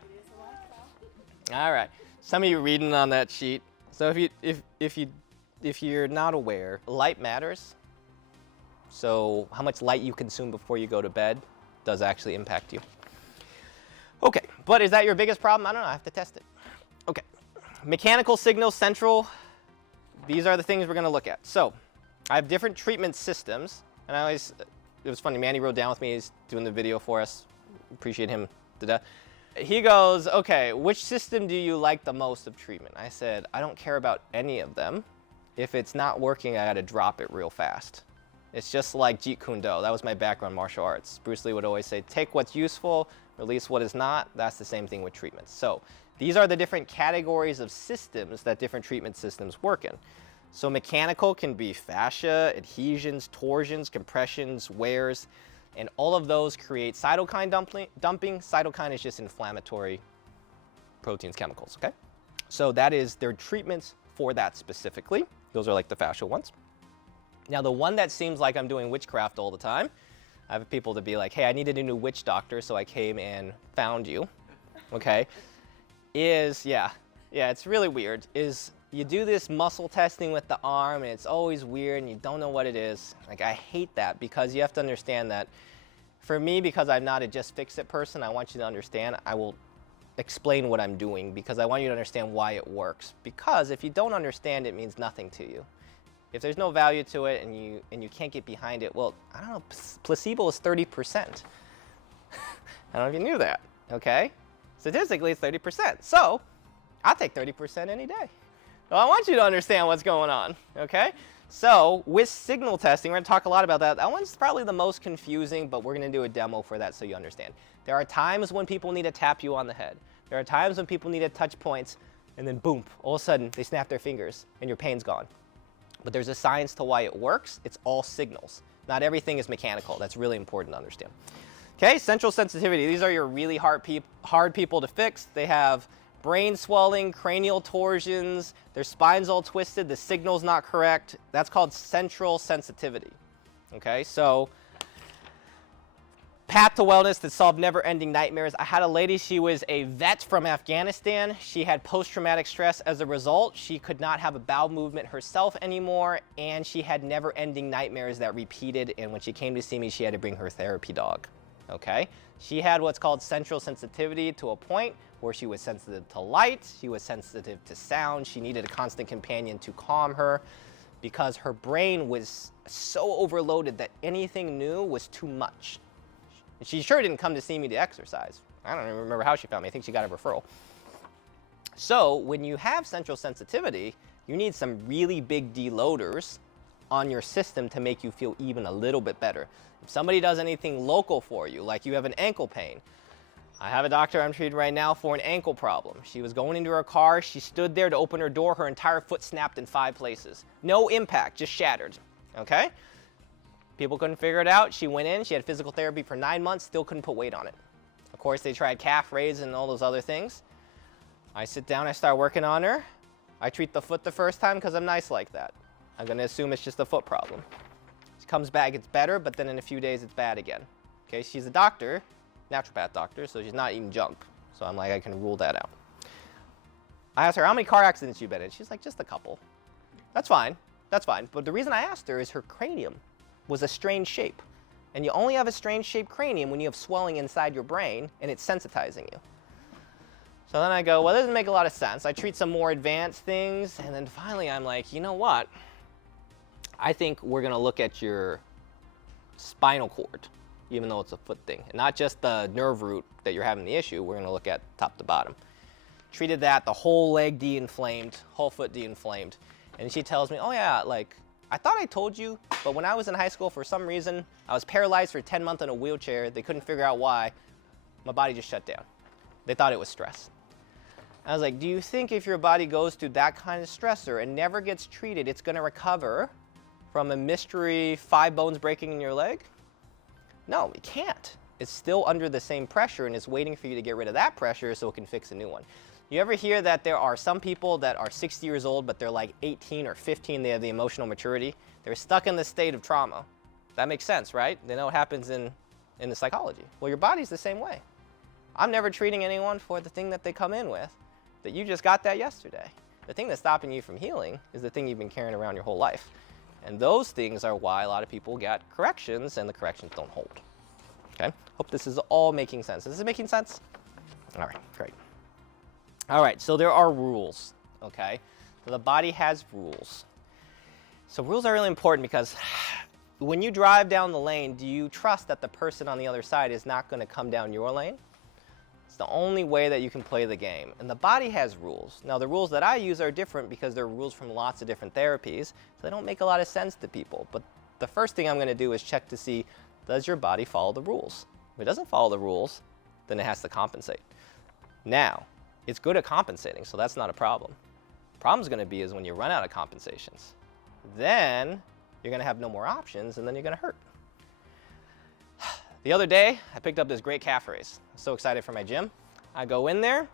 All right. Some of you reading on that sheet. So if you're not aware, light matters. So how much light you consume before you go to bed does actually impact you. Okay, but is that your biggest problem? I don't know, I have to test it. Okay, mechanical signals, central, these are the things we're gonna look at. So, I have different treatment systems, and it was funny, Manny wrote down with me, he's doing the video for us, appreciate him to death. He goes, okay, which system do you like the most of treatment? I said, I don't care about any of them. If it's not working, I gotta drop it real fast. It's just like Jeet Kune Do, that was my background, martial arts. Bruce Lee would always say, take what's useful, release what is not. That's the same thing with treatments. So these are the different categories of systems that different treatment systems work in. So mechanical can be fascia, adhesions, torsions, compressions, wears, and all of those create cytokine dumping. Cytokine is just inflammatory proteins, chemicals, okay? So that is their treatments for that specifically. Those are like the fascial ones. Now the one that seems like I'm doing witchcraft all the time, I have people to be like, hey, I needed a new witch doctor, so I came and found you, okay? It's really weird, is you do this muscle testing with the arm, and it's always weird, and you don't know what it is. Like, I hate that, because you have to understand that, for me, because I'm not a just fix it person, I want you to understand, I will explain what I'm doing, because I want you to understand why it works. Because if you don't understand, it means nothing to you. If there's no value to it and you can't get behind it, well, I don't know, placebo is 30%. I don't know if you knew that, okay? Statistically, it's 30%. So, I'll take 30% any day. Well, I want you to understand what's going on, okay? So, with signal testing, we're gonna talk a lot about that. That one's probably the most confusing, but we're gonna do a demo for that so you understand. There are times when people need to tap you on the head. There are times when people need to touch points, and then boom, all of a sudden, they snap their fingers, and your pain's gone. But there's a science to why it works. It's all signals. Not everything is mechanical. That's really important to understand. Okay, central sensitivity. These are your really hard people to fix. They have brain swelling, cranial torsions, their spine's all twisted, the signal's not correct. That's called central sensitivity. Okay, so path to wellness that solved never-ending nightmares. I had a lady, she was a vet from Afghanistan. She had post-traumatic stress as a result. She could not have a bowel movement herself anymore, and she had never-ending nightmares that repeated, and when she came to see me, she had to bring her therapy dog, okay? She had what's called central sensitivity to a point where she was sensitive to light, she was sensitive to sound, she needed a constant companion to calm her because her brain was so overloaded that anything new was too much. She sure didn't come to see me to exercise. I don't even remember how she found me. I think she got a referral. So when you have central sensitivity, you need some really big deloaders on your system to make you feel even a little bit better. If somebody does anything local for you, like you have an ankle pain, I have a doctor I'm treating right now for an ankle problem. She was going into her car, she stood there to open her door, her entire foot snapped in 5 places. No impact, just shattered, okay? People couldn't figure it out. She went in, she had physical therapy for 9 months, still couldn't put weight on it. Of course, they tried calf raise and all those other things. I sit down, I start working on her. I treat the foot the first time because I'm nice like that. I'm gonna assume it's just a foot problem. She comes back, it's better, but then in a few days it's bad again. Okay, she's a doctor, naturopath doctor, so she's not eating junk. So I'm like, I can rule that out. I asked her, how many car accidents you been in? She's like, just a couple. That's fine, that's fine. But the reason I asked her is her cranium was a strange shape. And you only have a strange shaped cranium when you have swelling inside your brain and it's sensitizing you. So then I go, well, that doesn't make a lot of sense. I treat some more advanced things, and then finally I'm like, you know what? I think we're gonna look at your spinal cord, even though it's a foot thing. And not just the nerve root that you're having the issue, we're gonna look at top to bottom. Treated that, the whole leg de-inflamed, whole foot de-inflamed. And she tells me, oh yeah, like, I thought I told you, but when I was in high school, for some reason, I was paralyzed for 10 months in a wheelchair. They couldn't figure out why. My body just shut down. They thought it was stress. I was like, do you think if your body goes through that kind of stressor and never gets treated, it's gonna recover from a mystery 5 bones breaking in your leg? No, it can't. It's still under the same pressure and it's waiting for you to get rid of that pressure so it can fix a new one. You ever hear that there are some people that are 60 years old, but they're like 18 or 15, they have the emotional maturity? They're stuck in the state of trauma. That makes sense, right? They know what happens in the psychology. Well, your body's the same way. I'm never treating anyone for the thing that they come in with, that you just got that yesterday. The thing that's stopping you from healing is the thing you've been carrying around your whole life. And those things are why a lot of people get corrections and the corrections don't hold. Okay? Hope this is all making sense. Is this making sense? All right, great. All right, so there are rules, okay? So the body has rules. So rules are really important because when you drive down the lane, do you trust that the person on the other side is not going to come down your lane? It's the only way that you can play the game. And the body has rules. Now, the rules that I use are different because they're rules from lots of different therapies, so they don't make a lot of sense to people. But the first thing I'm going to do is check to see, does your body follow the rules? If it doesn't follow the rules, then it has to compensate. Now, it's good at compensating, so that's not a problem. The problem's going to be is when you run out of compensations. Then you're going to have no more options, and then you're going to hurt. The other day, I picked up this great calf raise. I'm so excited for my gym. I go in there.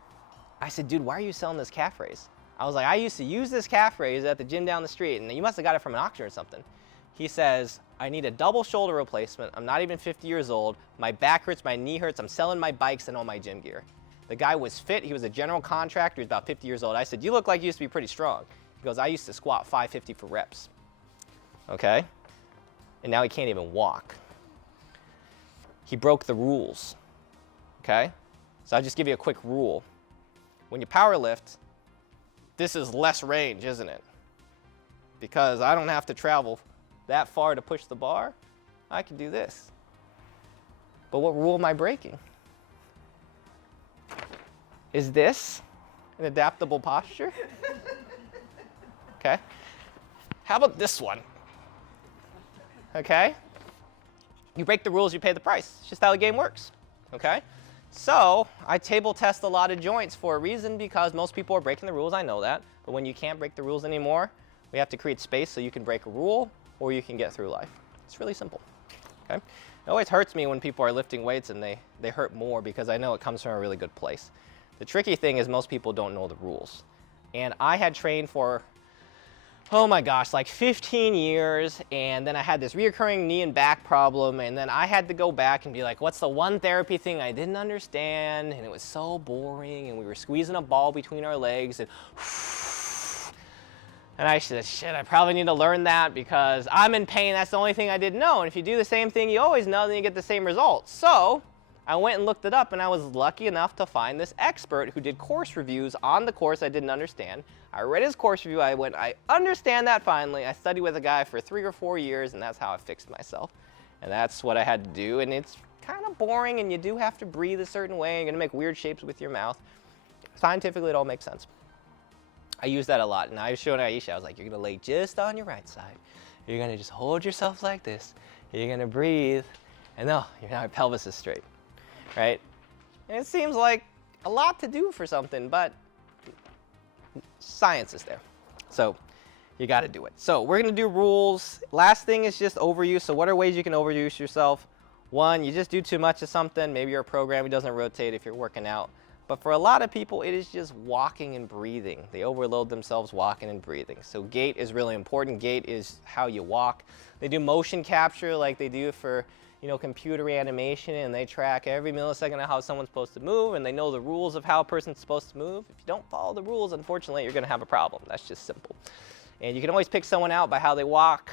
I said, dude, why are you selling this calf raise? I was like, I used to use this calf raise at the gym down the street, and you must have got it from an auction or something. He says, I need a double shoulder replacement. I'm not even 50 years old. My back hurts, my knee hurts. I'm selling my bikes and all my gym gear. The guy was fit. He was a general contractor. He was about 50 years old. I said, you look like you used to be pretty strong. He goes, I used to squat 550 for reps. Okay? And now he can't even walk. He broke the rules. Okay? So I'll just give you a quick rule. When you power lift, this is less range, isn't it? Because I don't have to travel that far to push the bar. I can do this. But what rule am I breaking? Is this an adaptable posture? Okay. How about this one? Okay. You break the rules, you pay the price. It's just how the game works. Okay. So I table test a lot of joints for a reason because most people are breaking the rules. I know that. But when you can't break the rules anymore, we have to create space so you can break a rule or you can get through life. It's really simple. Okay. It always hurts me when people are lifting weights and they hurt more because I know it comes from a really good place. The tricky thing is most people don't know the rules. And I had trained for oh my gosh, like 15 years, and then I had this reoccurring knee and back problem, and then I had to go back and be like, what's the one therapy thing I didn't understand? And it was so boring, and we were squeezing a ball between our legs, and I said, shit, I probably need to learn that because I'm in pain. That's the only thing I didn't know. And if you do the same thing you always know, then you get the same results. So I went and looked it up, and I was lucky enough to find this expert who did course reviews on the course I didn't understand. I read his course review. I went, I understand that finally. I studied with a guy for 3 or 4 years, and that's how I fixed myself. And that's what I had to do. And it's kind of boring, and you do have to breathe a certain way. You're going to make weird shapes with your mouth. Scientifically, it all makes sense. I use that a lot, and I was showing Aisha, I was like, you're gonna lay just on your right side. You're gonna just hold yourself like this. You're gonna breathe, and now your pelvis is straight, right? And it seems like a lot to do for something, but science is there. So you gotta do it. So we're gonna do rules. Last thing is just overuse. So what are ways you can overuse yourself? One, you just do too much of something. Maybe your program doesn't rotate if you're working out. But for a lot of people, it is just walking and breathing. They overload themselves walking and breathing. So gait is really important. Gait is how you walk. They do motion capture like they do for, you know, computer animation, and they track every millisecond of how someone's supposed to move, and they know the rules of how a person's supposed to move. If you don't follow the rules, unfortunately, you're gonna have a problem. That's just simple. And you can always pick someone out by how they walk.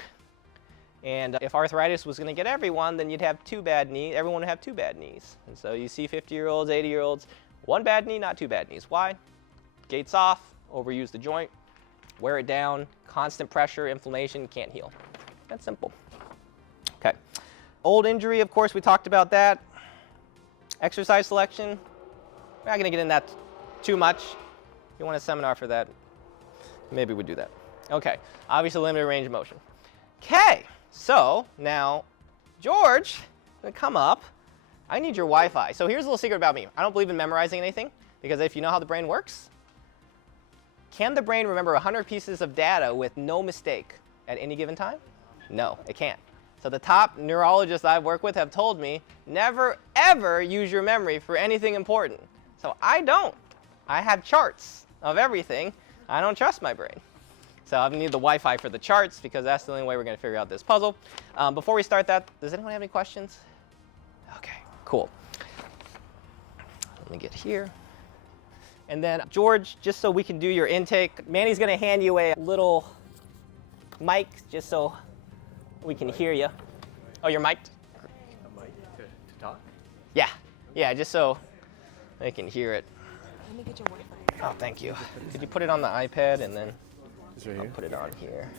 And if arthritis was gonna get everyone, then you'd have 2 bad knees. Everyone would have 2 bad knees. And so you see 50-year-olds, 80-year-olds, 1 bad knee, not 2 bad knees. Why? Gait's off, overuse the joint, wear it down, constant pressure, inflammation, can't heal. That's simple. Okay. Old injury, of course, we talked about that. Exercise selection, we're not gonna get into that too much. If you want a seminar for that, maybe we'd do that. Okay, obviously limited range of motion. Okay, so now, George, gonna come up. I need your Wi-Fi. So here's a little secret about me. I don't believe in memorizing anything, because if you know how the brain works, can the brain remember 100 pieces of data with no mistake at any given time? No, it can't. So the top neurologists I've worked with have told me, never ever use your memory for anything important. So I don't. I have charts of everything. I don't trust my brain. So I need the Wi-Fi for the charts, because that's the only way we're gonna figure out this puzzle. Before we start that, does anyone have any questions? Okay. Cool. Let me get here. And then, George, just so we can do your intake, Manny's going to hand you a little mic just so we can hear you. Oh, you're mic'd? A mic to talk? Yeah. Yeah, just so they can hear it. Let me get your Wi-Fi. Oh, thank you. Could you put it on the iPad, and then It's right I'll here. put it on here.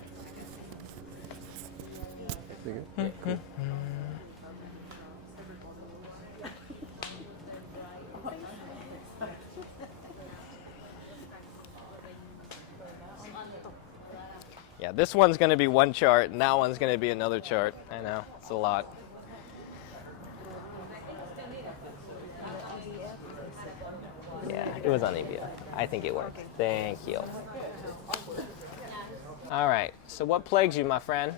Yeah, this one's going to be one chart, and that one's going to be another chart. I know, it's a lot. Yeah, it was on EBF. I think it worked. Thank you. All right, so what plagues you, my friend?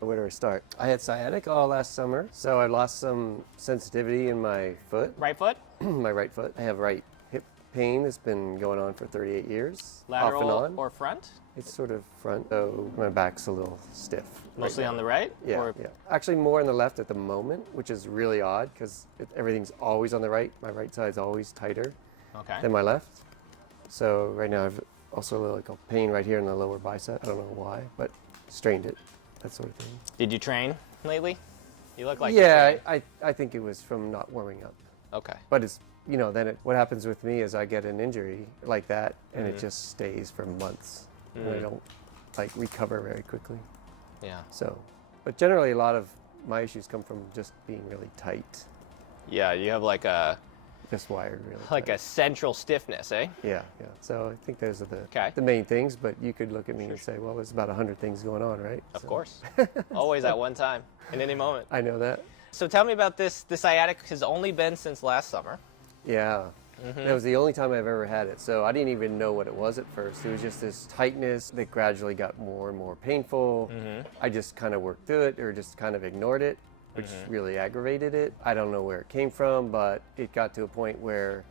Where do I start? I had sciatic all last summer, so I lost some sensitivity in my foot, Right foot? my right foot. I have right hip pain that's been going on for 38 years, Lateral off and on. or front? It's sort of front, so my back's a little stiff. Mostly on the right? Yeah, Or, yeah. Actually more on the left at the moment, which is really odd because everything's always on the right. My right side's always tighter Okay. than my left. So right now I've also like a pain right here in the lower bicep. I don't know why, but strained it, that sort of thing. Did you train lately? You look like you Yeah, trained. I think it was from not warming up. Okay. But it's, you know, then what happens with me is I get an injury like that and it just stays for months. And I don't like recover very quickly. Yeah. So, but generally a lot of my issues come from just being really tight, Yeah, you have like a just wired really tight. central stiffness, eh? Yeah, yeah. So I think those are Okay. the main things, but you could look at me and say, well, there's about 100 things going on, right? Of So, course. Always at one time, in any moment. I know that. So tell me about this. The sciatic has only been since last summer. Yeah. That was the only time I've ever had it. So I didn't even know what it was at first. It was just this tightness that gradually got more and more painful. I just kind of worked through it or just kind of ignored it, which really aggravated it. I don't know where it came from, but it got to a point where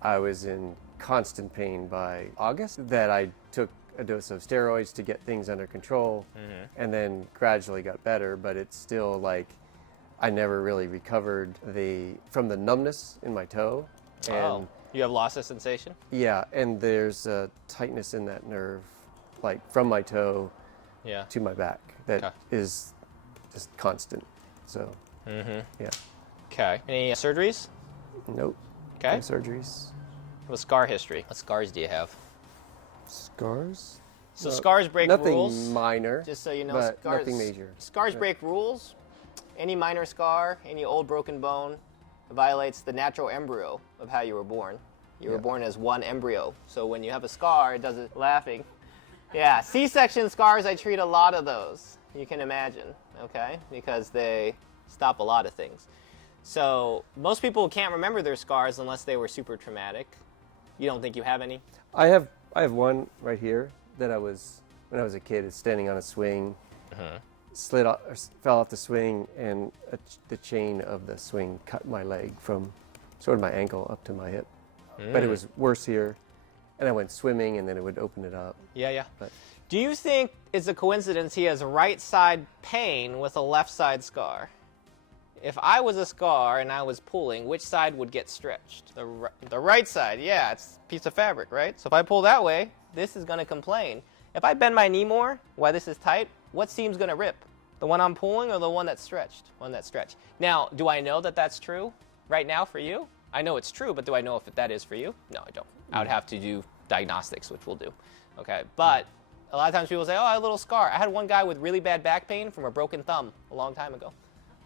I was in constant pain by August that I took a dose of steroids to get things under control, and then gradually got better. But it's still like I never really recovered from the numbness in my toe. And you have loss of sensation? yeah, and there's a tightness in that nerve, like from my toe to my back, that is just constant. So, yeah. Okay. Any surgeries? Nope. Okay. No surgeries. What scar history? What scars do you have? Scars? So scars break nothing rules. minor. Just so you know, but scars, nothing major. Scars break rules. Any minor scar, any old broken bone, violates the natural embryo of how you were born. You were born as one embryo. So when you have a scar, it doesn't laughing. Yeah, C-section scars, I treat a lot of those. You can imagine, okay? Because they stop a lot of things. So most people can't remember their scars unless they were super traumatic. You don't think you have any? I have one right here that when I was a kid, is standing on a swing, fell off the swing, and the chain of the swing cut my leg from sort of my ankle up to my hip. But it was worse here, and I went swimming, and then it would open it up. Yeah. But Do you think it's a coincidence he has a right side pain with a left side scar? If I was a scar and I was pulling, which side would get stretched? The right side, yeah, it's a piece of fabric, right? So if I pull that way, this is gonna complain. If I bend my knee more while this is tight, what seam's gonna rip? The one I'm pulling or the one that's stretched? One that's stretched. Now, do I know that that's true right now for you? I know it's true, but do I know if that is for you? No, I don't. I would have to do diagnostics, which we'll do. Okay, but a lot of times people say, oh, I have a little scar. I had one guy with really bad back pain from a broken thumb a long time ago.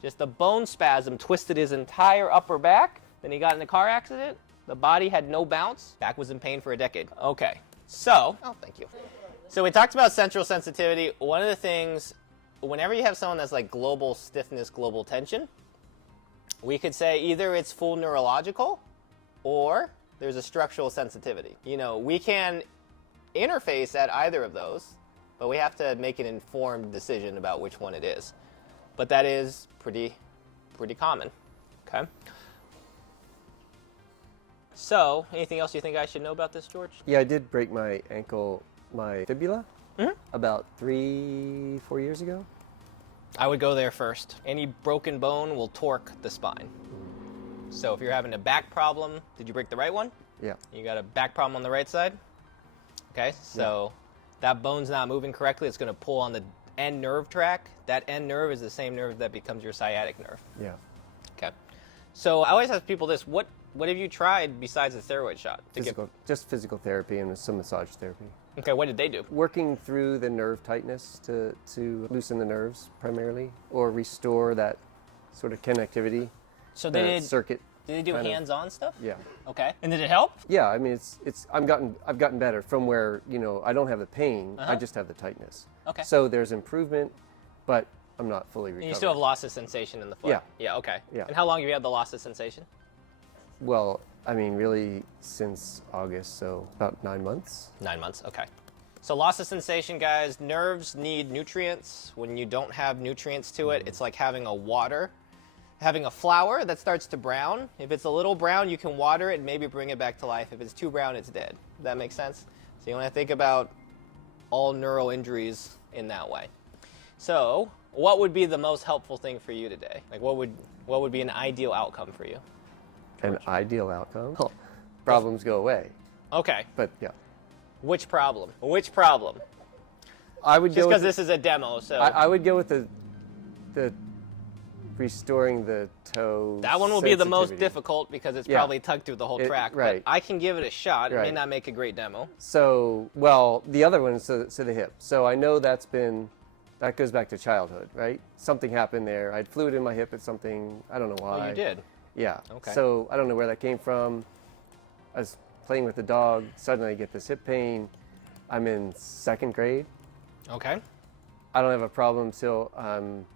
Just the bone spasm twisted his entire upper back. Then he got in a car accident. The body had no bounce. Back was in pain for a decade. Okay, so, thank you. So we talked about central sensitivity. One of the things, whenever you have someone that's like global stiffness, global tension, we could say either it's full neurological or there's a structural sensitivity. You know, we can interface at either of those, but we have to make an informed decision about which one it is. But that is pretty common, okay? So, anything else you think I should know about this, George? yeah, I did break my ankle, my fibula, about 3-4 years ago. I would go there first. Any broken bone will torque the spine. So if you're having a back problem, did you break the right one? Yeah. You got a back problem on the right side? Okay, so that bone's not moving correctly. It's going to pull on the end nerve track. That end nerve is the same nerve that becomes your sciatic nerve. Yeah. Okay. So I always ask people this, what have you tried besides the steroid shot? Just physical therapy and some massage therapy. Okay, what did they do? Working through the nerve tightness to loosen the nerves primarily, or restore that sort of connectivity. So the circuit. Did they do hands-on stuff? Yeah. Okay. And did it help? Yeah, I mean I've gotten better from where, you know, I don't have the pain, I just have the tightness. Okay. So there's improvement, but I'm not fully recovered. And you still have loss of sensation in the foot? Yeah. Yeah, okay. Yeah. And how long have you had the loss of sensation? Well, I mean, really since August, so about 9 months. 9 months, okay. So loss of sensation, guys, nerves need nutrients. When you don't have nutrients to it, it's like having having a flower that starts to brown. If it's a little brown, you can water it and maybe bring it back to life. If it's too brown, it's dead. Does that make sense? So you want to think about all neural injuries in that way. So what would be the most helpful thing for you today? Like what would be an ideal outcome for you? An ideal outcome? Problems go away. Okay. But yeah. Which problem? Which problem? I would Just go because with this is a demo, so. I would go with the restoring the toe. That one will be the most sensitivity. difficult because it's probably tugged through the whole track. Right. But I can give it a shot. It may Right. not make a great demo. So, well, the other one is the hip. So I know that goes back to childhood, right? Something happened there. I had fluid in my hip at something, I don't know why. Oh, you did? Yeah. Okay. So I don't know where that came from. I was playing with the dog. Suddenly I get this hip pain. I'm in 2nd grade. Okay. I don't have a problem till I'm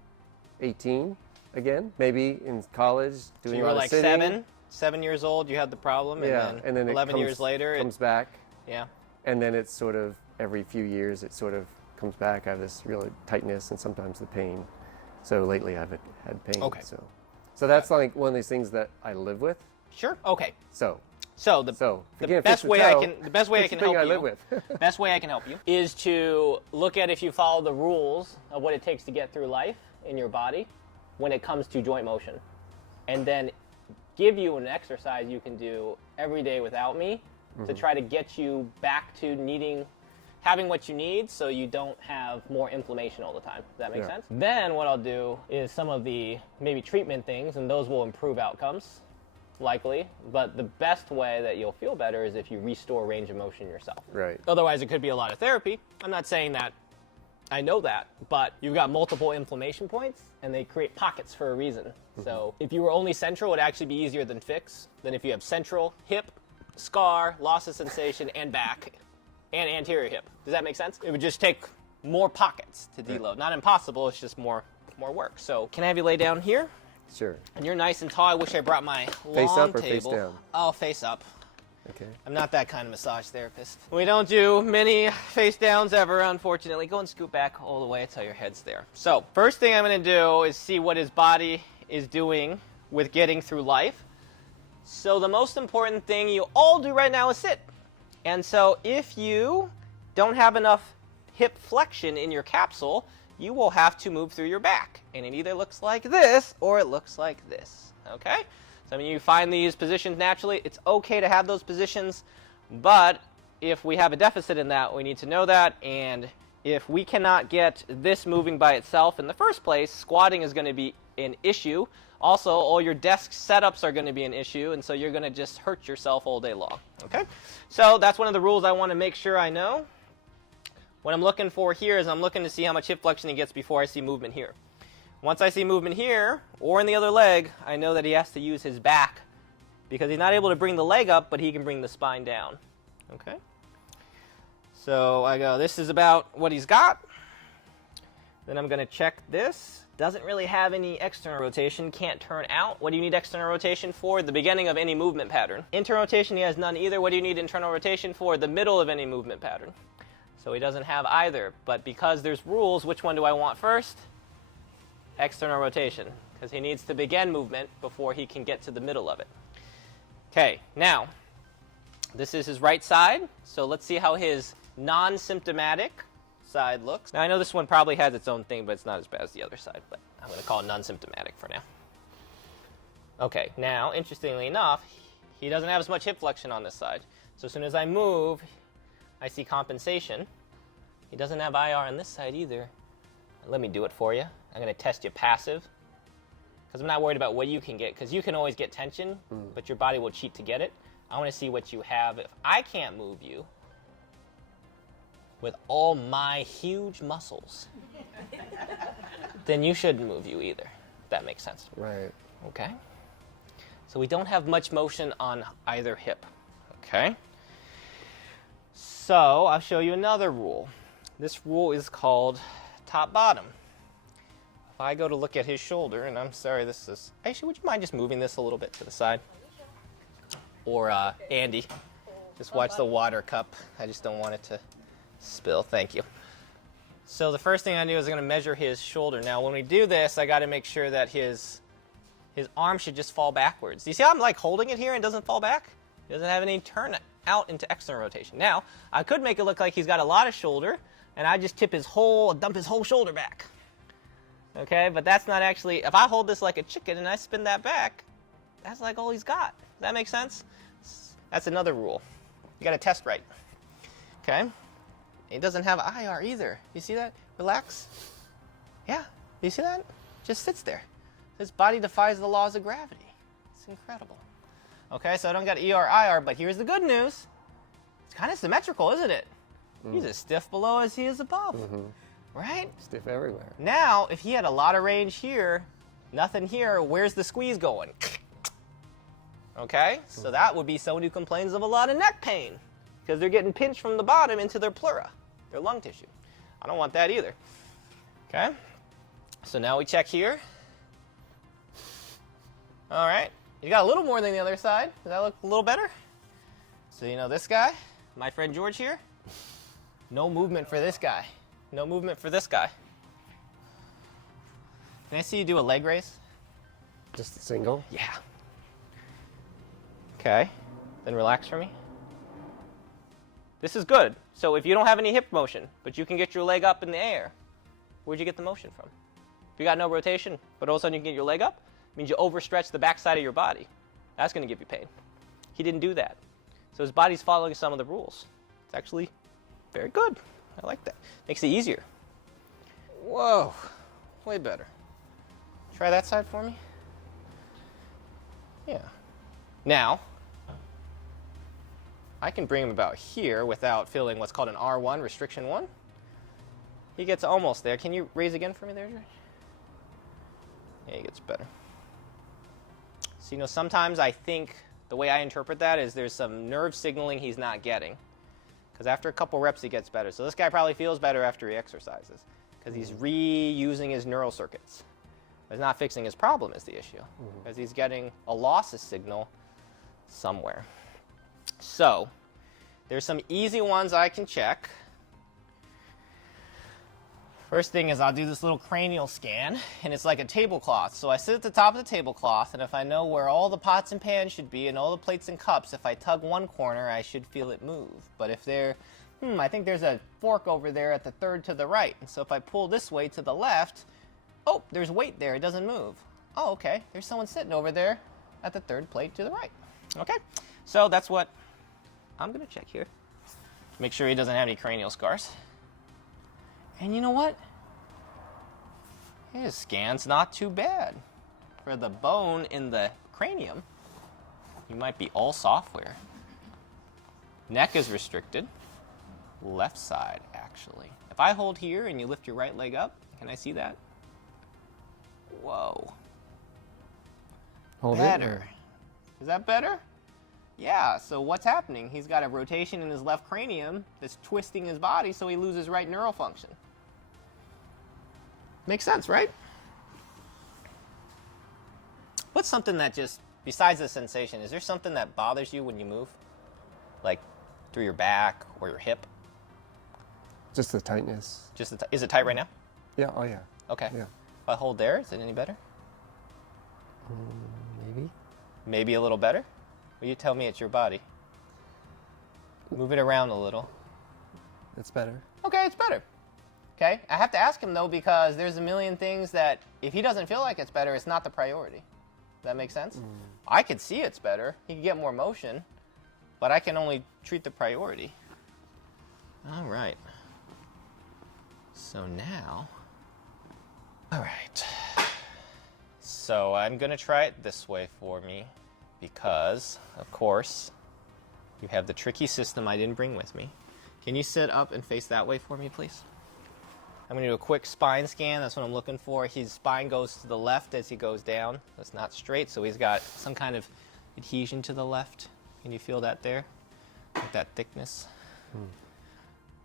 18 again, maybe in college doing So you a were lot like of sitting. 7 years old, you had the problem, And then 11 it years later, comes back. Yeah. And then it's sort of every few years it sort of comes back. I have this real tightness and sometimes the pain. So lately I've had pain. Okay. So that's like one of these things that I live with. Sure. Okay. So So if the you can't best fix the way toe, the best way I it's can the thing help I you live with. best way I can help you is to look at if you follow the rules of what it takes to get through life in your body when it comes to joint motion, and then give you an exercise you can do every day without me to try to get you back to having what you need so you don't have more inflammation all the time. Does that make sense? Then what I'll do is some of the maybe treatment things, and those will improve outcomes, likely. But the best way that you'll feel better is if you restore range of motion yourself. Right. Otherwise, it could be a lot of therapy. I'm not saying that I know that, but you've got multiple inflammation points, and they create pockets for a reason. So if you were only central, it would actually be easier than fix than if you have central, hip, scar, loss of sensation, and back, and anterior hip. Does that make sense? It would just take more pockets to deload. Not impossible, it's just more work. So can I have you lay down here? Sure. And you're nice and tall. I wish I brought my long Face up or table. face down? Oh, face up. Okay. I'm not that kind of massage therapist. We don't do many face downs ever, unfortunately. Go and scoot back all the way until your head's there. So first thing I'm going to do is see what his body is doing with getting through life. So the most important thing you all do right now is sit. And so if you don't have enough hip flexion in your capsule, you will have to move through your back. And it either looks like this or it looks like this. Okay? So when you find these positions naturally, it's okay to have those positions, but if we have a deficit in that, we need to know that, and if we cannot get this moving by itself in the first place, squatting is going to be an issue. Also, all your desk setups are going to be an issue, and so you're going to just hurt yourself all day long. Okay? So that's one of the rules I want to make sure I know. What I'm looking for here is I'm looking to see how much hip flexion he gets before I see movement here. Once I see movement here, or in the other leg, I know that he has to use his back because he's not able to bring the leg up, but he can bring the spine down. Okay? So I go, this is about what he's got. Then I'm going to check this. Doesn't really have any external rotation, can't turn out. What do you need external rotation for? The beginning of any movement pattern. Internal rotation, he has none either. What do you need internal rotation for? The middle of any movement pattern. So he doesn't have either, but because there's rules, which one do I want first? External rotation, because he needs to begin movement before he can get to the middle of it. Okay, now, this is his right side, so let's see how his non-symptomatic side looks. Now, I know this one probably has its own thing, but it's not as bad as the other side, but I'm going to call it non-symptomatic for now. Okay, now, interestingly enough, he doesn't have as much hip flexion on this side. So as soon as I move, I see compensation. He doesn't have IR on this side either. Let me do it for you. I'm going to test you passive because I'm not worried about what you can get, because you can always get tension, but your body will cheat to get it. I want to see what you have. If I can't move you with all my huge muscles, then you shouldn't move you either, if that makes sense. Right. Okay? So we don't have much motion on either hip. Okay? So I'll show you another rule. This rule is called top-bottom. If I go to look at his shoulder, and I'm sorry, this is... Actually, would you mind just moving this a little bit to the side? Or Andy, just watch the water cup. I just don't want it to spill. Thank you. So the first thing I do is I'm going to measure his shoulder. Now, when we do this, I got to make sure that his arm should just fall backwards. You see how I'm like holding it here and it doesn't fall back? It doesn't have any turn out into external rotation. Now, I could make it look like he's got a lot of shoulder, and I just dump his whole shoulder back. Okay, but that's not actually, if I hold this like a chicken and I spin that back, that's like all he's got. Does that make sense? That's another rule. You got to test right. Okay? It doesn't have IR either. You see that? Relax. Yeah. You see that? Just sits there. His body defies the laws of gravity. It's incredible. Okay, so I don't got ER, IR, but here's the good news. It's kind of symmetrical, isn't it? He's as stiff below as he is above. Right? Stiff everywhere. Now, if he had a lot of range here, nothing here, where's the squeeze going? Okay? So that would be someone who complains of a lot of neck pain because they're getting pinched from the bottom into their pleura, their lung tissue. I don't want that either. Okay? So now we check here. All right. You got a little more than the other side. Does that look a little better? So you know this guy, my friend George here, no movement for this guy. No movement for this guy. Can I see you do a leg raise? Just a single? Yeah. Okay. Then relax for me. This is good. So if you don't have any hip motion, but you can get your leg up in the air, where'd you get the motion from? If you got no rotation, but all of a sudden you can get your leg up, it means you overstretch the backside of your body. That's going to give you pain. He didn't do that. So his body's following some of the rules. It's actually very good. I like that. Makes it easier. Whoa, way better. Try that side for me. Yeah. Now, I can bring him about here without feeling what's called an R1, restriction 1. He gets almost there. Can you raise again for me there, George? Yeah, he gets better. So, you know, sometimes I think the way I interpret that is there's some nerve signaling he's not getting. Because after a couple reps, he gets better. So this guy probably feels better after he exercises because he's reusing his neural circuits. But he's not fixing his problem is the issue because he's getting a losses signal somewhere. So there's some easy ones I can check. First thing is I'll do this little cranial scan, and it's like a tablecloth. So I sit at the top of the tablecloth, and if I know where all the pots and pans should be and all the plates and cups, if I tug one corner, I should feel it move. But if I think there's a fork over there at the third to the right. And so if I pull this way to the left, oh, there's weight there. It doesn't move. Oh, okay. There's someone sitting over there at the third plate to the right. Okay. So that's what I'm going to check here. Make sure he doesn't have any cranial scars. And you know what? His scan's not too bad. For the bone in the cranium, you might be all software. Neck is restricted. Left side, actually. If I hold here and you lift your right leg up, can I see that? Whoa. Hold better. Is that better? Yeah, so what's happening? He's got a rotation in his left cranium that's twisting his body so he loses right neural function. Makes sense, right? What's something that just, besides the sensation, is there something that bothers you when you move? Like through your back or your hip? Just the tightness. Just is it tight right now? Yeah, oh yeah. Okay. Yeah. If I hold there, is it any better? Maybe. Maybe a little better? Will you tell me it's your body? Move it around a little. It's better. Okay, it's better. Okay, I have to ask him though because there's a million things that if he doesn't feel like it's better, it's not the priority. Does that make sense? I could see it's better. He could get more motion, but I can only treat the priority. All right. So now, all right. So I'm gonna try it this way for me because, of course, you have the tricky system I didn't bring with me. Can you sit up and face that way for me, please? I'm going to do a quick spine scan. That's what I'm looking for. His spine goes to the left as he goes down. That's not straight, so he's got some kind of adhesion to the left. Can you feel that there? Like that thickness?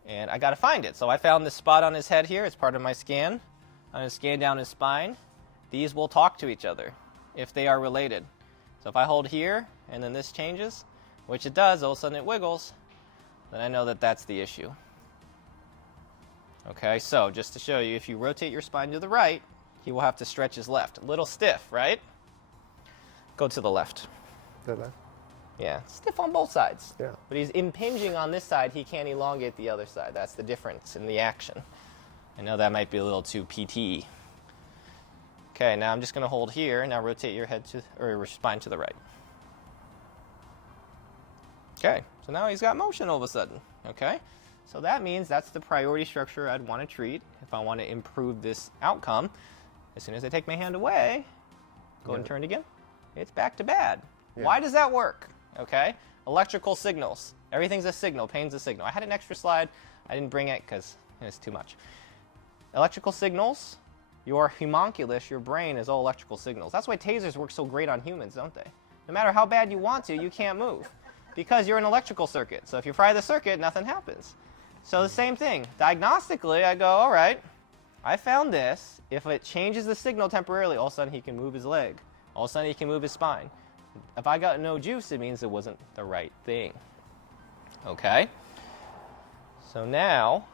And I got to find it. So I found this spot on his head here. It's part of my scan. I'm going to scan down his spine. These will talk to each other if they are related. So if I hold here and then this changes, which it does, all of a sudden it wiggles, then I know that that's the issue. Okay, so just to show you, if you rotate your spine to the right, he will have to stretch his left. A little stiff, right? Go to the left. The left? Yeah, stiff on both sides. Yeah. But he's impinging on this side, he can't elongate the other side. That's the difference in the action. I know that might be a little too PT. Okay, now I'm just going to hold here. Now rotate your head to, or your spine to the right. Okay, so now he's got motion all of a sudden. Okay, so that means that's the priority structure I'd want to treat if I want to improve this outcome. As soon as I take my hand away, go ahead and turn it again. It's back to bad. Yeah. Why does that work? Okay, electrical signals. Everything's a signal. Pain's a signal. I had an extra slide. I didn't bring it because it's too much. Electrical signals. Your homunculus, your brain, is all electrical signals. That's why tasers work so great on humans, don't they? No matter how bad you want to, you can't move because you're an electrical circuit. So if you fry the circuit, nothing happens. So the same thing. Diagnostically, I go, all right, I found this. If it changes the signal temporarily, all of a sudden he can move his leg. All of a sudden he can move his spine. If I got no juice, it means it wasn't the right thing. Okay? So now,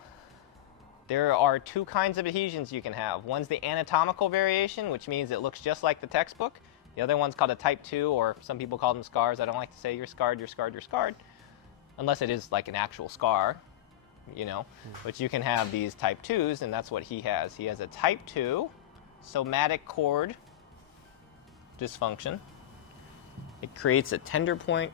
there are two kinds of adhesions you can have. One's the anatomical variation, which means it looks just like the textbook. The other one's called a type 2, or some people call them scars. I don't like to say you're scarred, you're scarred, you're scarred, unless it is like an actual scar, you know. But you can have these type 2s, and that's what he has. He has a type 2 somatic cord dysfunction. It creates a tender point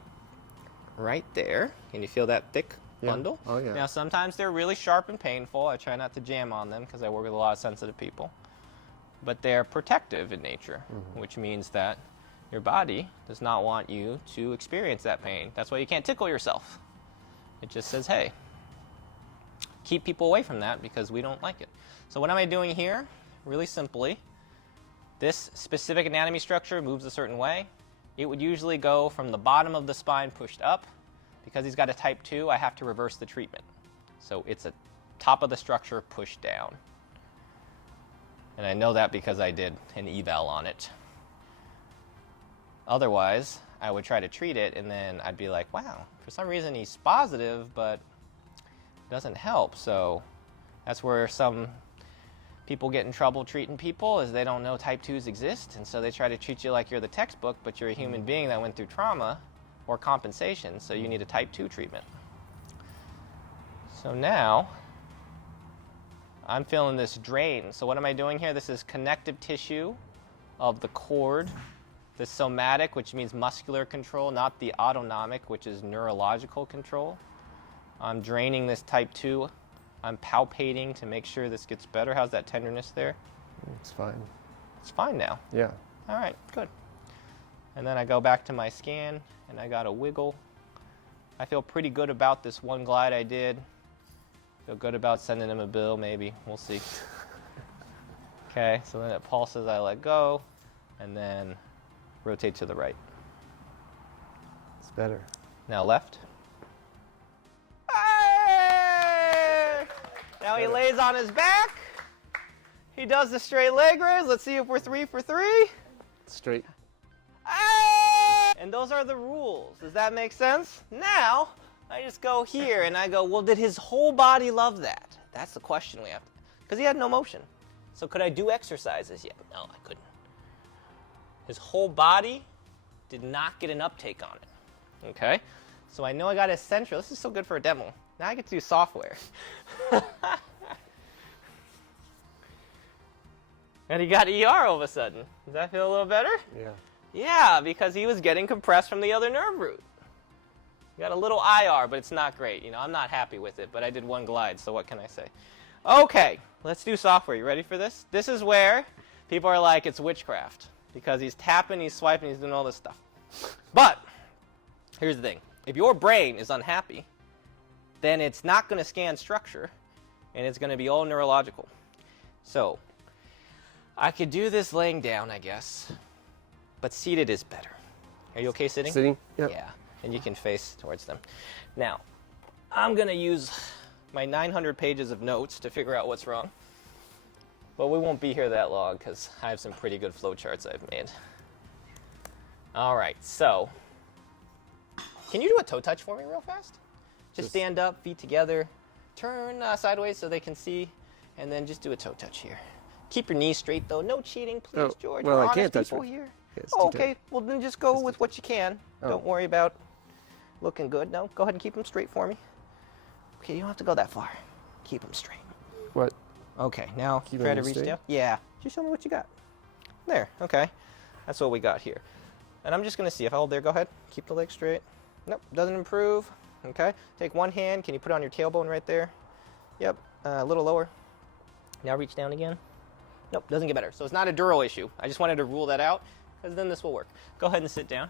right there. Can you feel that thick bundle? Oh, yeah. Now, sometimes they're really sharp and painful. I try not to jam on them because I work with a lot of sensitive people. But they're protective in nature, which means that your body does not want you to experience that pain. That's why you can't tickle yourself. It just says, hey, keep people away from that because we don't like it. So what am I doing here? Really simply, this specific anatomy structure moves a certain way. It would usually go from the bottom of the spine pushed up. Because he's got a type 2, I have to reverse the treatment. So it's a top of the structure pushed down. And I know that because I did an eval on it. Otherwise, I would try to treat it, and then I'd be like, wow, for some reason he's positive, but it doesn't help. So that's where some people get in trouble treating people, is they don't know type 2s exist, and so they try to treat you like you're the textbook, but you're a human being that went through trauma or compensation, so you need a type 2 treatment. So now, I'm feeling this drain. So what am I doing here? This is connective tissue of the cord. The somatic, which means muscular control, not the autonomic, which is neurological control. I'm draining this type 2. I'm palpating to make sure this gets better. How's that tenderness there? It's fine. It's fine now. Yeah. All right, good. And then I go back to my scan, and I got a wiggle. I feel pretty good about this one glide I did. Feel good about sending him a bill, maybe. We'll see. Okay, so then it pulses, I let go, and then rotate to the right. It's better. Now left. Hey! Now he lays on his back. He does the straight leg raise. Let's see if we're 3 for 3. Straight. Hey! And those are the rules. Does that make sense? Now, I just go here and I go, well, did his whole body love that? That's the question we have to, because he had no motion. So could I do exercises yet? No, I couldn't. His whole body did not get an uptake on it. Okay? So I know I got his central. This is so good for a demo. Now I get to do software. And he got ER all of a sudden. Does that feel a little better? Yeah. Yeah, because he was getting compressed from the other nerve root. You got a little IR, but it's not great. You know, I'm not happy with it, but I did one glide, so what can I say? Okay, let's do software. You ready for this? This is where people are like, it's witchcraft, because he's tapping, he's swiping, he's doing all this stuff. But here's the thing. If your brain is unhappy, then it's not going to scan structure, and it's going to be all neurological. So I could do this laying down, I guess, but seated is better. Are you okay sitting? Sitting? Yep. Yeah, and you can face towards them. Now, I'm going to use my 900 pages of notes to figure out what's wrong. But we won't be here that long because I have some pretty good flowcharts I've made. All right, so can you do a toe touch for me real fast? Just stand up, feet together, turn sideways so they can see, and then just do a toe touch here. Keep your knees straight, though. No cheating, please, Oh, George. well, We're I honest can't touch people it. here. Yeah, it's Oh, too okay, tight. well, then just go with what you can. Oh. Don't worry about looking good. No, go ahead and keep them straight for me. Okay, you don't have to go that far. Keep them straight. What? Okay, now Keep try to them reach straight? down. Yeah, just show me what you got. There, okay. That's what we got here. And I'm just going to see if I hold there. Go ahead. Keep the leg straight. Nope, doesn't improve. Okay, take one hand. Can you put it on your tailbone right there? Yep, a little lower. Now reach down again. Nope, doesn't get better. So it's not a dural issue. I just wanted to rule that out because then this will work. Go ahead and sit down.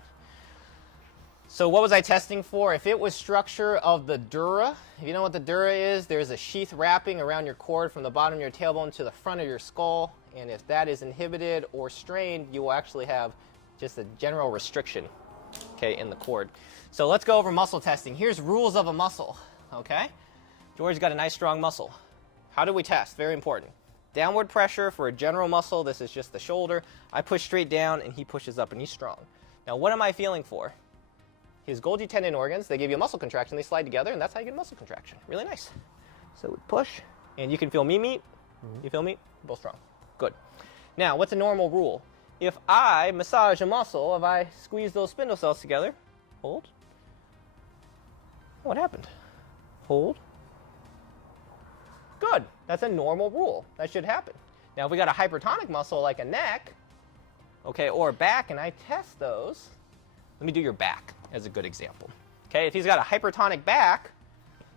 So what was I testing for? If it was structure of the dura, if you know what the dura is, there's a sheath wrapping around your cord from the bottom of your tailbone to the front of your skull. And if that is inhibited or strained, you will actually have just a general restriction, okay, in the cord. So let's go over muscle testing. Here's rules of a muscle, okay? George's got a nice strong muscle. How do we test? Very important. Downward pressure for a general muscle. This is just the shoulder. I push straight down and he pushes up and he's strong. Now what am I feeling for? His Golgi tendon organs, they give you a muscle contraction, they slide together, and that's how you get a muscle contraction. Really nice. So we push, and you can feel me meet. You feel me? Both strong. Good. Now, what's a normal rule? if I massage a muscle, if I squeeze those spindle cells together, hold. What happened? Hold. Good. That's a normal rule. That should happen. Now, if we got a hypertonic muscle like a neck, okay, or a back, and I test those, let me do your back as a good example. Okay, if he's got a hypertonic back,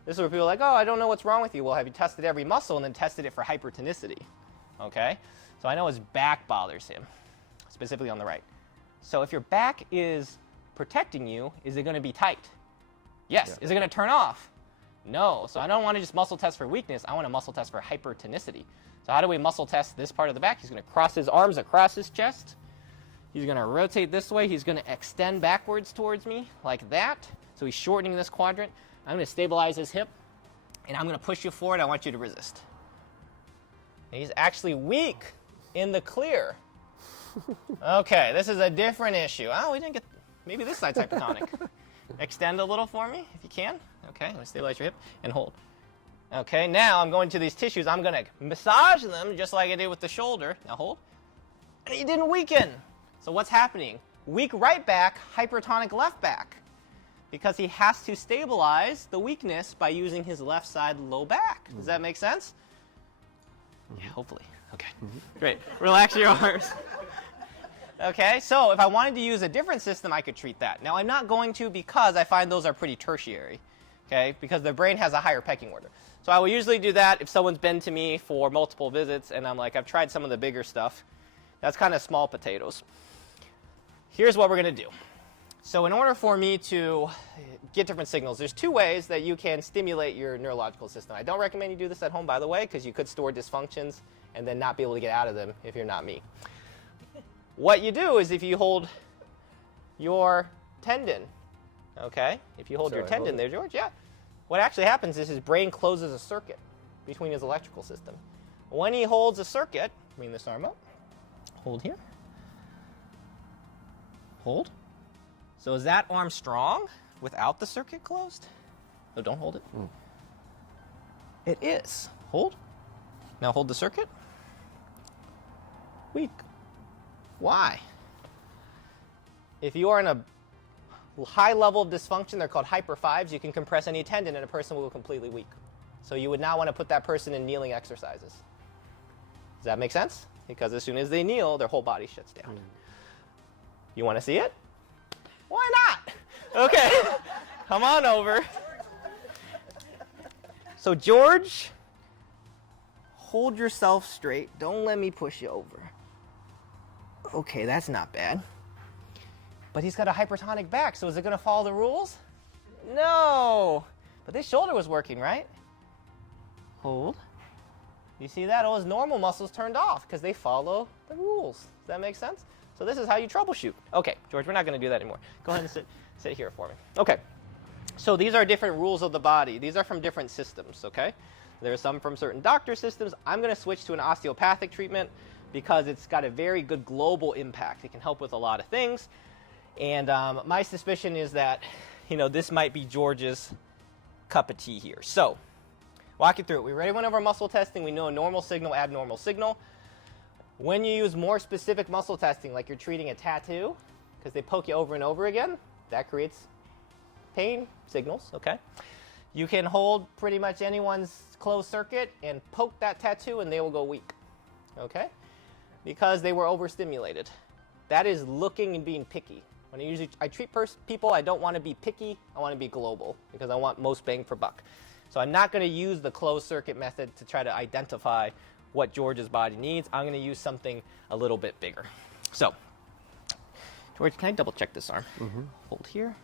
this is where people are like, oh, I don't know what's wrong with you. Well, have you tested every muscle and then tested it for hypertonicity? Okay, so I know his back bothers him, specifically on the right. So if your back is protecting you, is it going to be tight? Yes. Yeah. Is it going to turn off? No. So I don't want to just muscle test for weakness. I want to muscle test for hypertonicity. So how do we muscle test this part of the back? He's going to cross his arms across his chest. He's going to rotate this way. He's going to extend backwards towards me like that. So he's shortening this quadrant. I'm going to stabilize his hip, and I'm going to push you forward. I want you to resist. And he's actually weak in the clear. Okay, this is a different issue. Oh, we didn't get, maybe this side's hypertonic. Extend a little for me, if you can. Okay, I'm going to stabilize your hip and hold. Okay, now I'm going to these tissues. I'm going to massage them just like I did with the shoulder. Now hold. And he didn't weaken. So what's happening? Weak right back, hypertonic left back. Because he has to stabilize the weakness by using his left side low back. Does that make sense? Yeah, hopefully. Okay, great. Relax your arms. Okay, so if I wanted to use a different system, I could treat that. Now, I'm not going to because I find those are pretty tertiary, okay, because the brain has a higher pecking order. So I will usually do that if someone's been to me for multiple visits and I'm like, I've tried some of the bigger stuff. That's kind of small potatoes. Here's what we're going to do. So in order for me to get different signals, there's two ways that you can stimulate your neurological system. I don't recommend you do this at home, by the way, because you could store dysfunctions and then not be able to get out of them if you're not me. What you do is if you hold your tendon, okay? If you hold your tendon there, George, yeah. What actually happens is his brain closes a circuit between his electrical system. When he holds a circuit, bring this arm up, hold here, hold. So is that arm strong without the circuit closed? No, don't hold it. It is. Hold. Now hold the circuit. Weak. Why? If you are in a high level of dysfunction, they're called hyper fives, you can compress any tendon and a person will go completely weak. So you would not want to put that person in kneeling exercises. Does that make sense? Because as soon as they kneel, their whole body shuts down. You want to see it? Why not? Okay, come on over. So George, hold yourself straight. Don't let me push you over. Okay, that's not bad. But he's got a hypertonic back, so is it going to follow the rules? No. But this shoulder was working, right? Hold. You see that? All his normal muscles turned off because they follow the rules. Does that make sense? So this is how you troubleshoot. Okay, George, we're not going to do that anymore. Go ahead and sit here for me. Okay. So these are different rules of the body. These are from different systems, okay? There are some from certain doctor systems. I'm going to switch to an osteopathic treatment because it's got a very good global impact. It can help with a lot of things. And my suspicion is that, this might be George's cup of tea here. So, walk you through it. We already went over muscle testing. We know a normal signal, abnormal signal. When you use more specific muscle testing, like you're treating a tattoo, because they poke you over and over again, that creates pain signals, okay? You can hold pretty much anyone's closed circuit and poke that tattoo and they will go weak, okay? Because they were overstimulated. That is looking and being picky. When I treat people, I don't want to be picky, I want to be global because I want most bang for buck. So I'm not going to use the closed circuit method to try to identify what George's body needs. I'm going to use something a little bit bigger. So, George, can I double check this arm? Hold here,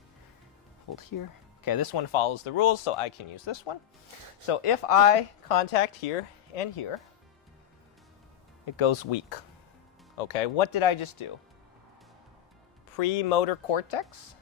hold here. Okay, this one follows the rules, so I can use this one. So if I contact here and here, it goes weak. Okay, what did I just do? Premotor cortex,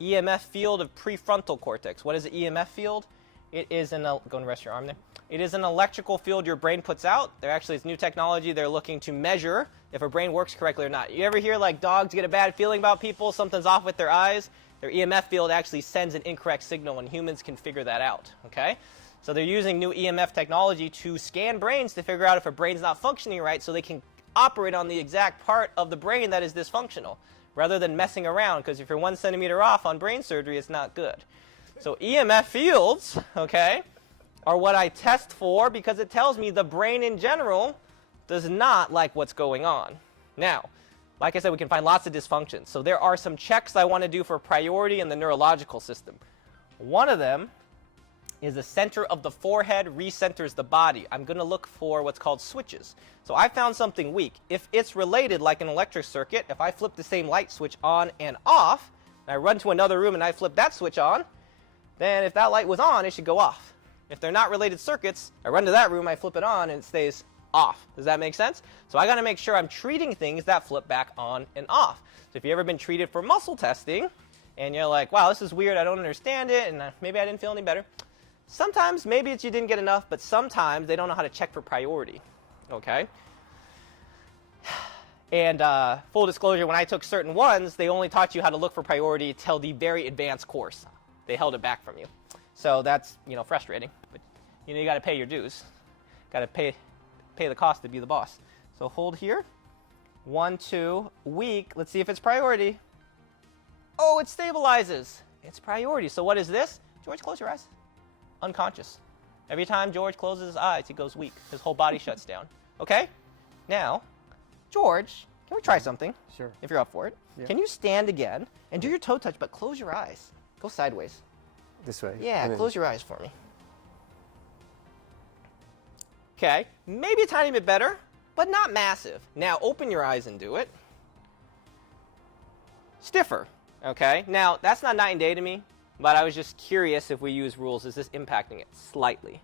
EMF field of prefrontal cortex. What is an EMF field? It is go and rest your arm there. It is an electrical field your brain puts out. It's new technology. They're looking to measure if a brain works correctly or not. You ever hear like dogs get a bad feeling about people, something's off with their eyes? Their EMF field actually sends an incorrect signal and humans can figure that out, okay? So they're using new EMF technology to scan brains to figure out if a brain's not functioning right so they can operate on the exact part of the brain that is dysfunctional, rather than messing around, because if you're 1 centimeter off on brain surgery, it's not good. So EMF fields, okay, are what I test for because it tells me the brain in general does not like what's going on. Now, like I said, we can find lots of dysfunctions. So there are some checks I want to do for priority in the neurological system. One of them is the center of the forehead recenters the body. I'm going to look for what's called switches. So I found something weak. If it's related like an electric circuit, if I flip the same light switch on and off, and I run to another room and I flip that switch on, then if that light was on, it should go off. If they're not related circuits, I run to that room, I flip it on, and it stays off. Does that make sense? So I got to make sure I'm treating things that flip back on and off. So if you've ever been treated for muscle testing, and you're like, wow, this is weird, I don't understand it, and maybe I didn't feel any better. Sometimes, maybe it's you didn't get enough, but sometimes they don't know how to check for priority, okay? And full disclosure, when I took certain ones, they only taught you how to look for priority till the very advanced course. They held it back from you. So that's, frustrating, but you got to pay your dues. Got to pay the cost to be the boss. So hold here. 1, 2, weak. Let's see if it's priority. Oh, it stabilizes. It's priority. So what is this? George, close your eyes. Unconscious. Every time George closes his eyes, he goes weak. His whole body shuts down. Okay? Now, George, can we try something? Sure. If you're up for it. Yeah. Can you stand again and do your toe touch, but close your eyes. Go sideways. This way. Yeah, and then- close your eyes for me. Okay, maybe a tiny bit better, but not massive. Now open your eyes and do it. Stiffer, okay? Now, that's not night and day to me, but I was just curious if we use rules, is this impacting it? Slightly,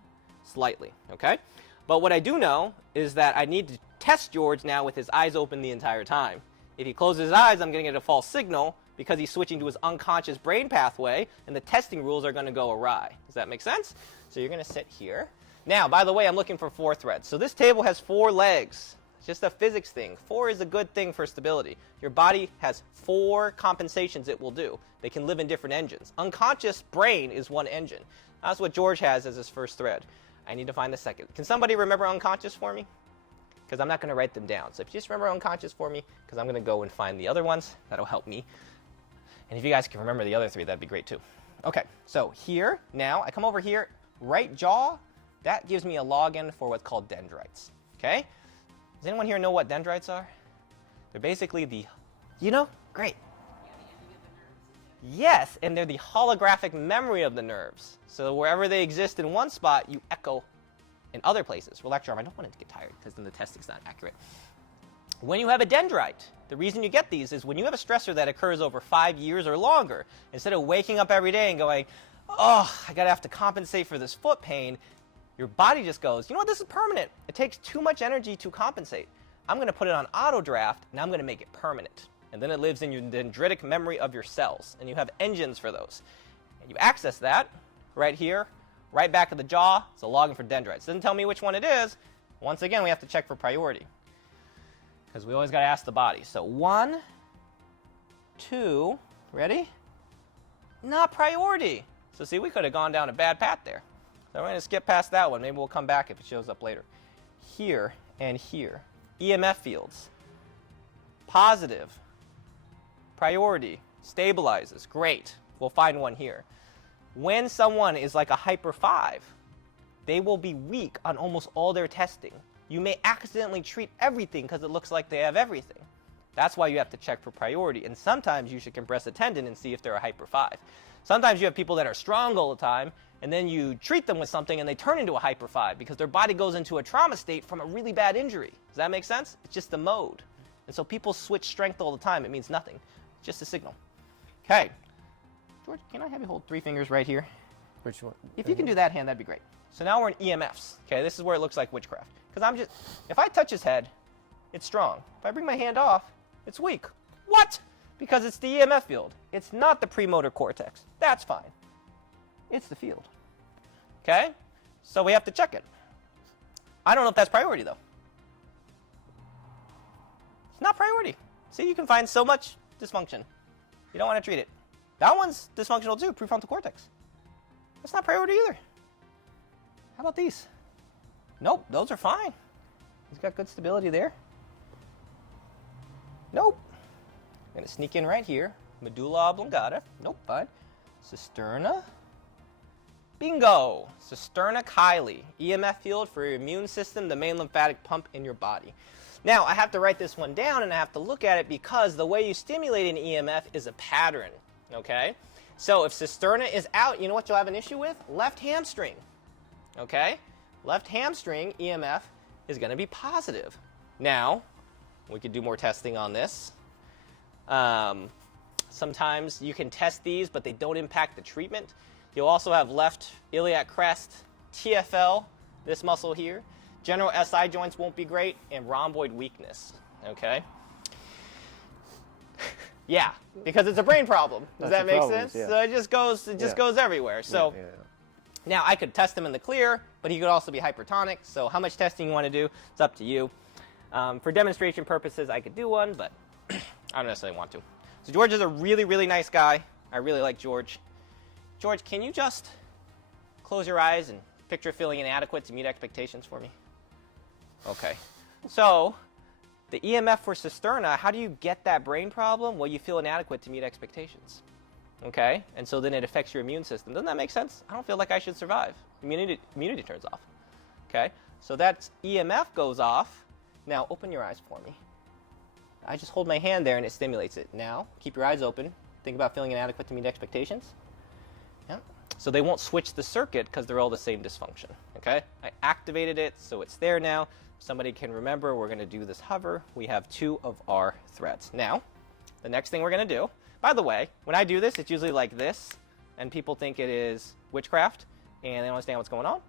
okay? But what I do know is that I need to test George now with his eyes open the entire time. If he closes his eyes, I'm going to get a false signal because he's switching to his unconscious brain pathway, and the testing rules are going to go awry. Does that make sense? So you're going to sit here. Now, by the way, I'm looking for 4 threads. So this table has 4 legs. It's just a physics thing. 4 is a good thing for stability. Your body has 4 compensations it will do. They can live in different engines. Unconscious brain is one engine. That's what George has as his first thread. I need to find the second. Can somebody remember unconscious for me? Because I'm not going to write them down. So if you just remember unconscious for me, because I'm going to go and find the other ones, that'll help me. And if you guys can remember the other 3, that'd be great too. Okay, so here, now, I come over here, right jaw, that gives me a login for what's called dendrites, okay? Does anyone here know what dendrites are? They're basically the, Great. Yes, and they're the holographic memory of the nerves. So wherever they exist in one spot, you echo in other places. Relax your arm. I don't want it to get tired because then the testing's not accurate. When you have a dendrite, the reason you get these is when you have a stressor that occurs over 5 years or longer, instead of waking up every day and going, oh, I gotta have to compensate for this foot pain, your body just goes, you know what, this is permanent. It takes too much energy to compensate. I'm gonna put it on auto draft and I'm gonna make it permanent. And then it lives in your dendritic memory of your cells, and you have engines for those. And you access that right here, right back of the jaw. It's a login for dendrites. Doesn't tell me which one it is. Once again, we have to check for priority, because we always got to ask the body. So 1, 2, ready? Not priority. So see, we could have gone down a bad path there. So we're going to skip past that one. Maybe we'll come back if it shows up later. Here and here. EMF fields. Positive. Priority. Stabilizes. Great. We'll find one here. When someone is like a hyper 5, they will be weak on almost all their testing. You may accidentally treat everything because it looks like they have everything. That's why you have to check for priority. And sometimes you should compress a tendon and see if they're a hyper 5. Sometimes you have people that are strong all the time, and then you treat them with something and they turn into a hyper 5 because their body goes into a trauma state from a really bad injury. Does that make sense? It's just the mode. And so people switch strength all the time. It means nothing. It's just a signal. Okay. George, can I have you hold 3 fingers right here? Which one? If you can do that hand, that'd be great. So now we're in EMFs. Okay, this is where it looks like witchcraft. Because if I touch his head, it's strong. If I bring my hand off, it's weak. What? Because it's the EMF field. It's not the premotor cortex. That's fine. It's the field. Okay? So we have to check it. I don't know if that's priority, though. It's not priority. See, you can find so much dysfunction. You don't want to treat it. That one's dysfunctional too, prefrontal cortex. That's not priority either. How about these? Nope, those are fine. He's got good stability there. Nope. I'm gonna sneak in right here. Medulla oblongata. Nope, fine. Cisterna. Bingo! Cisterna chyli. EMF field for your immune system, the main lymphatic pump in your body. Now, I have to write this one down and I have to look at it because the way you stimulate an EMF is a pattern, okay? So if cisterna is out, you know what you'll have an issue with? Left hamstring, okay? Left hamstring EMF is going to be positive. Now, we could do more testing on this. Sometimes you can test these, but they don't impact the treatment. You'll also have left iliac crest, TFL, this muscle here. General SI joints won't be great, and rhomboid weakness, okay? Yeah, because it's a brain problem. Does that make sense? Yeah. So it just goes everywhere. So now I could test him in the clear, but he could also be hypertonic. So how much testing you want to do, it's up to you. For demonstration purposes, I could do one, but I don't necessarily want to. So George is a really, really nice guy. I really like George. George, can you just close your eyes and picture feeling inadequate to meet expectations for me? Okay. So the EMF for cisterna, how do you get that brain problem? Well, you feel inadequate to meet expectations. Okay? And so then it affects your immune system. Doesn't that make sense? I don't feel like I should survive. Immunity turns off. Okay? So that EMF goes off. Now, open your eyes for me. I just hold my hand there and it stimulates it. Now, keep your eyes open. Think about feeling inadequate to meet expectations. Yeah. So they won't switch the circuit because they're all the same dysfunction. Okay? I activated it, so it's there now. Somebody can remember we're going to do this hover. We have 2 of our threads. Now, the next thing we're going to do, by the way, when I do this, it's usually like this, and people think it is witchcraft, and they don't understand what's going on.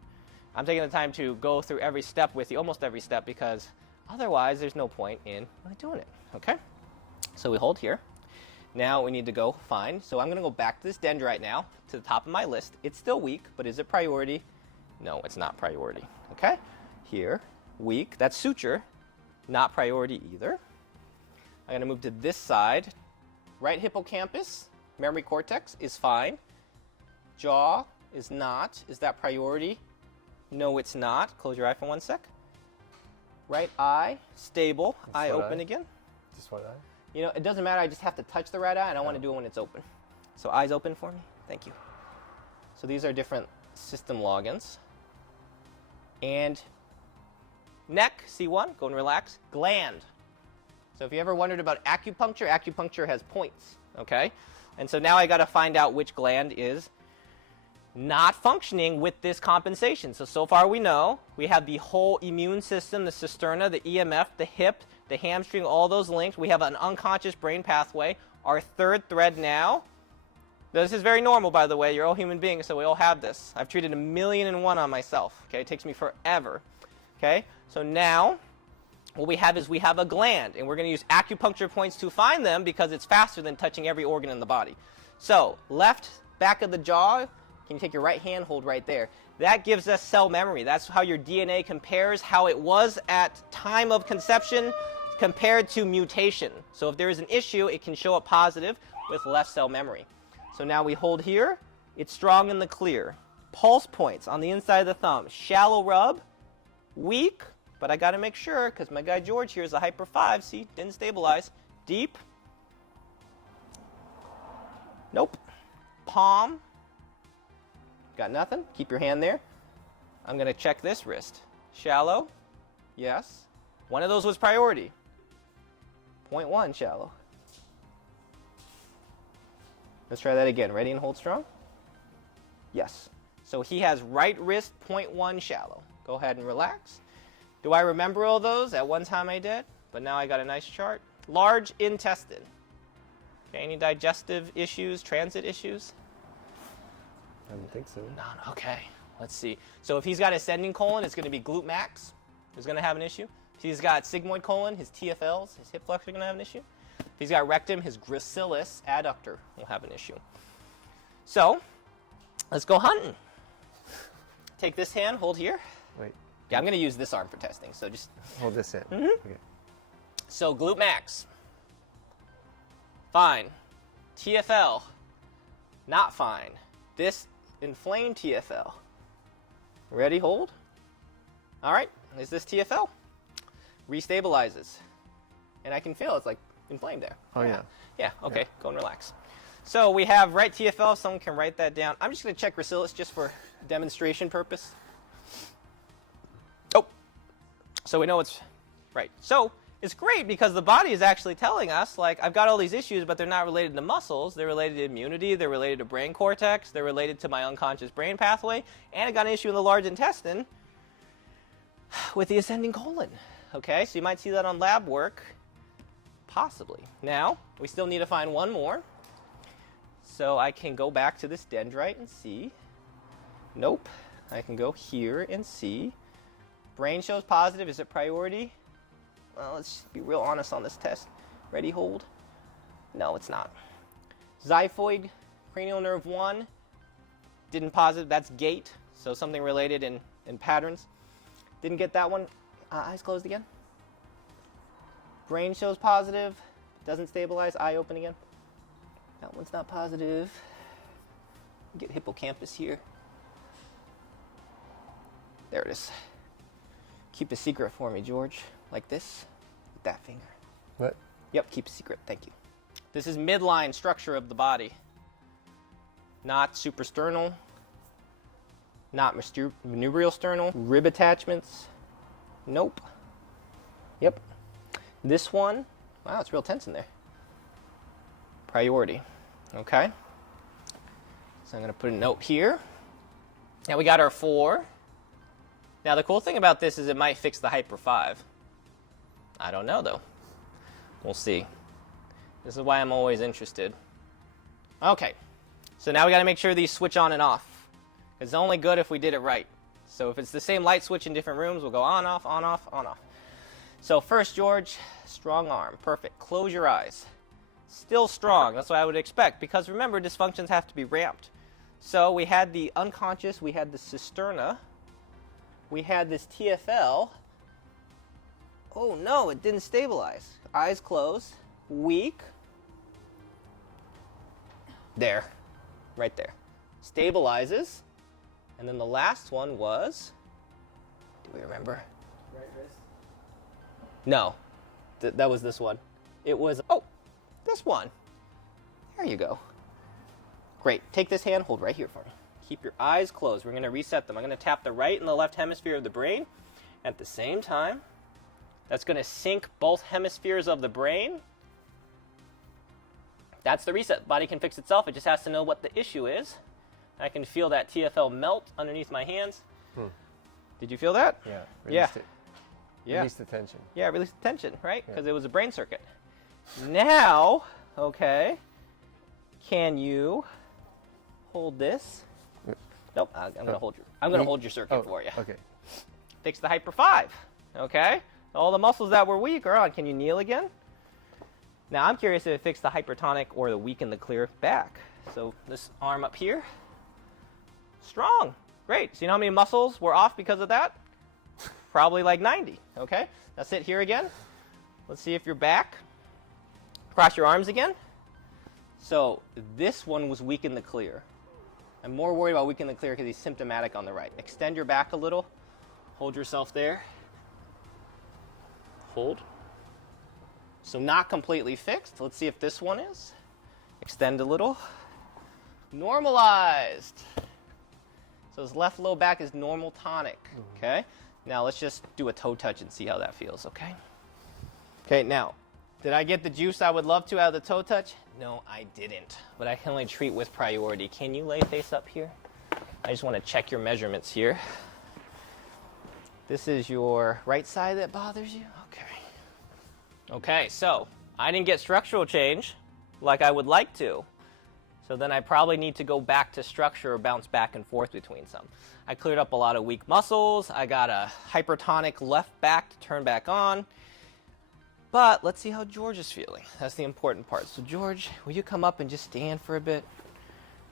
I'm taking the time to go through every step with you, almost every step, because otherwise there's no point in really doing it. Okay? So we hold here. Now we need to go find. So I'm going to go back to this dendrite now, to the top of my list. It's still weak, but is it priority? No, it's not priority. Okay? Here. Weak. That's suture. Not priority either. I'm going to move to this side. Right hippocampus, memory cortex is fine. Jaw is not. Is that priority? No, it's not. Close your eye for 1 sec. Right eye, stable. Eye open again. Just one eye? You know, it doesn't matter. I just have to touch the right eye, and I want to do it when it's open. So eyes open for me. Thank you. So these are different system logins. And neck, C1, go and relax. Gland. So if you ever wondered about acupuncture, acupuncture has points, okay? And so now I got to find out which gland is not functioning with this compensation. So far we know we have the whole immune system, the cisterna, the EMF, the hip, the hamstring, all those linked. We have an unconscious brain pathway. Our third thread now, this is very normal, by the way. You're all human beings, so we all have this. I've treated 1,000,001 on myself, okay? It takes me forever, okay? So now what we have is we have a gland, and we're going to use acupuncture points to find them because it's faster than touching every organ in the body. So left back of the jaw, can you take your right hand, hold right there. That gives us cell memory. That's how your DNA compares how it was at time of conception compared to mutation. So if there is an issue, it can show up positive with left cell memory. So now we hold here. It's strong in the clear. Pulse points on the inside of the thumb. Shallow rub, weak, but I got to make sure because my guy George here is a hyper 5. See, didn't stabilize. Deep. Nope. Palm. Got nothing. Keep your hand there. I'm going to check this wrist. Shallow. Yes. One of those was priority. 0.1 shallow. Let's try that again. Ready and hold strong? Yes. So he has right wrist 0.1 shallow. Go ahead and relax. Do I remember all those? At one time I did, but now I got a nice chart. Large intestine. Okay, any digestive issues, transit issues? I don't think so. None. Okay. Let's see. So if he's got ascending colon, it's going to be glute max. He's going to have an issue. If he's got sigmoid colon, his TFLs, his hip flexor, are going to have an issue. If he's got rectum, his gracilis adductor will have an issue. So let's go hunting. Take this hand, hold here. Wait. Yeah, I'm going to use this arm for testing. So just Hold this in. Mm-hmm. Okay. So glute max. Fine. TFL. Not fine. This inflamed TFL. Ready, hold. All right, is this TFL? Restabilizes. And I can feel it's like inflamed there. Oh, yeah. Yeah, okay, go and relax. So we have right TFL, if someone can write that down. I'm just going to check gracilis just for demonstration purpose. Oh, so we know it's right. So it's great because the body is actually telling us, like, I've got all these issues, but they're not related to muscles. They're related to immunity. They're related to brain cortex. They're related to my unconscious brain pathway. And I got an issue in the large intestine with the ascending colon. Okay, so you might see that on lab work. Possibly. Now, we still need to find one more. So I can go back to this dendrite and see. Nope. I can go here and see. Brain shows positive. Is it priority? Well, let's be real honest on this test. Ready, hold. No, it's not. Xiphoid, cranial nerve 1. Didn't positive. That's gait. So something related in patterns. Didn't get that one. Eyes closed again. Brain shows positive. Doesn't stabilize. Eye open again. That one's not positive. Get hippocampus here. There it is. Keep a secret for me, George. Like this. With that finger. What? Yep, keep a secret. Thank you. This is midline structure of the body. Not suprasternal. Not manubrial sternal. Rib attachments. Nope. Yep. This one, wow, it's real tense in there. Priority. Okay. So I'm going to put a note here. Now we got our 4. Now the cool thing about this is it might fix the hyper 5. I don't know though. We'll see. This is why I'm always interested. Okay. So now we got to make sure these switch on and off. It's only good if we did it right. So if it's the same light switch in different rooms, we'll go on, off, on, off, on, off. So first, George, strong arm. Perfect. Close your eyes. Still strong. That's what I would expect. Because remember, dysfunctions have to be ramped. So we had the unconscious. We had the cisterna. We had this TFL. Oh, no, it didn't stabilize. Eyes closed. Weak. There. Right there. Stabilizes. And then the last one was, do we remember? Right wrist. No, that was this one. It was, oh, this one. There you go. Great. Take this hand, hold right here for me. Keep your eyes closed. We're going to reset them. I'm going to tap the right and the left hemisphere of the brain at the same time. That's going to sync both hemispheres of the brain. That's the reset. Body can fix itself. It just has to know what the issue is. I can feel that TFL melt underneath my hands. Did you feel that? Yeah. Yeah. It. Yeah. Release the tension. Yeah, release the tension, right? Yeah. Because it was a brain circuit. Now, okay, can you hold this? Nope, I'm going to hold your. I'm going to hold your circuit for you. Okay. Fix the hyper 5. Okay, all the muscles that were weak are on. Can you kneel again? Now I'm curious if it fixed the hypertonic or the weak and the clear back. So this arm up here, strong, great. So you know how many muscles were off because of that? Probably like 90. Okay, now sit here again. Let's see if you're back. Cross your arms again. So this one was weak in the clear. I'm more worried about weak in the clear because he's symptomatic on the right. Extend your back a little. Hold yourself there. Hold. So not completely fixed. Let's see if this one is. Extend a little. Normalized. So his left low back is normal tonic. Okay. Now let's just do a toe touch and see how that feels. Okay. Okay. Now, did I get the juice I would love to out of the toe touch? No, I didn't. But I can only treat with priority. Can you lay face up here? I just want to check your measurements here. This is your right side that bothers you? Okay. Okay, so I didn't get structural change like I would like to. So then I probably need to go back to structure or bounce back and forth between some. I cleared up a lot of weak muscles. I got a hypertonic left back to turn back on. But let's see how George is feeling. That's the important part. So George, will you come up and just stand for a bit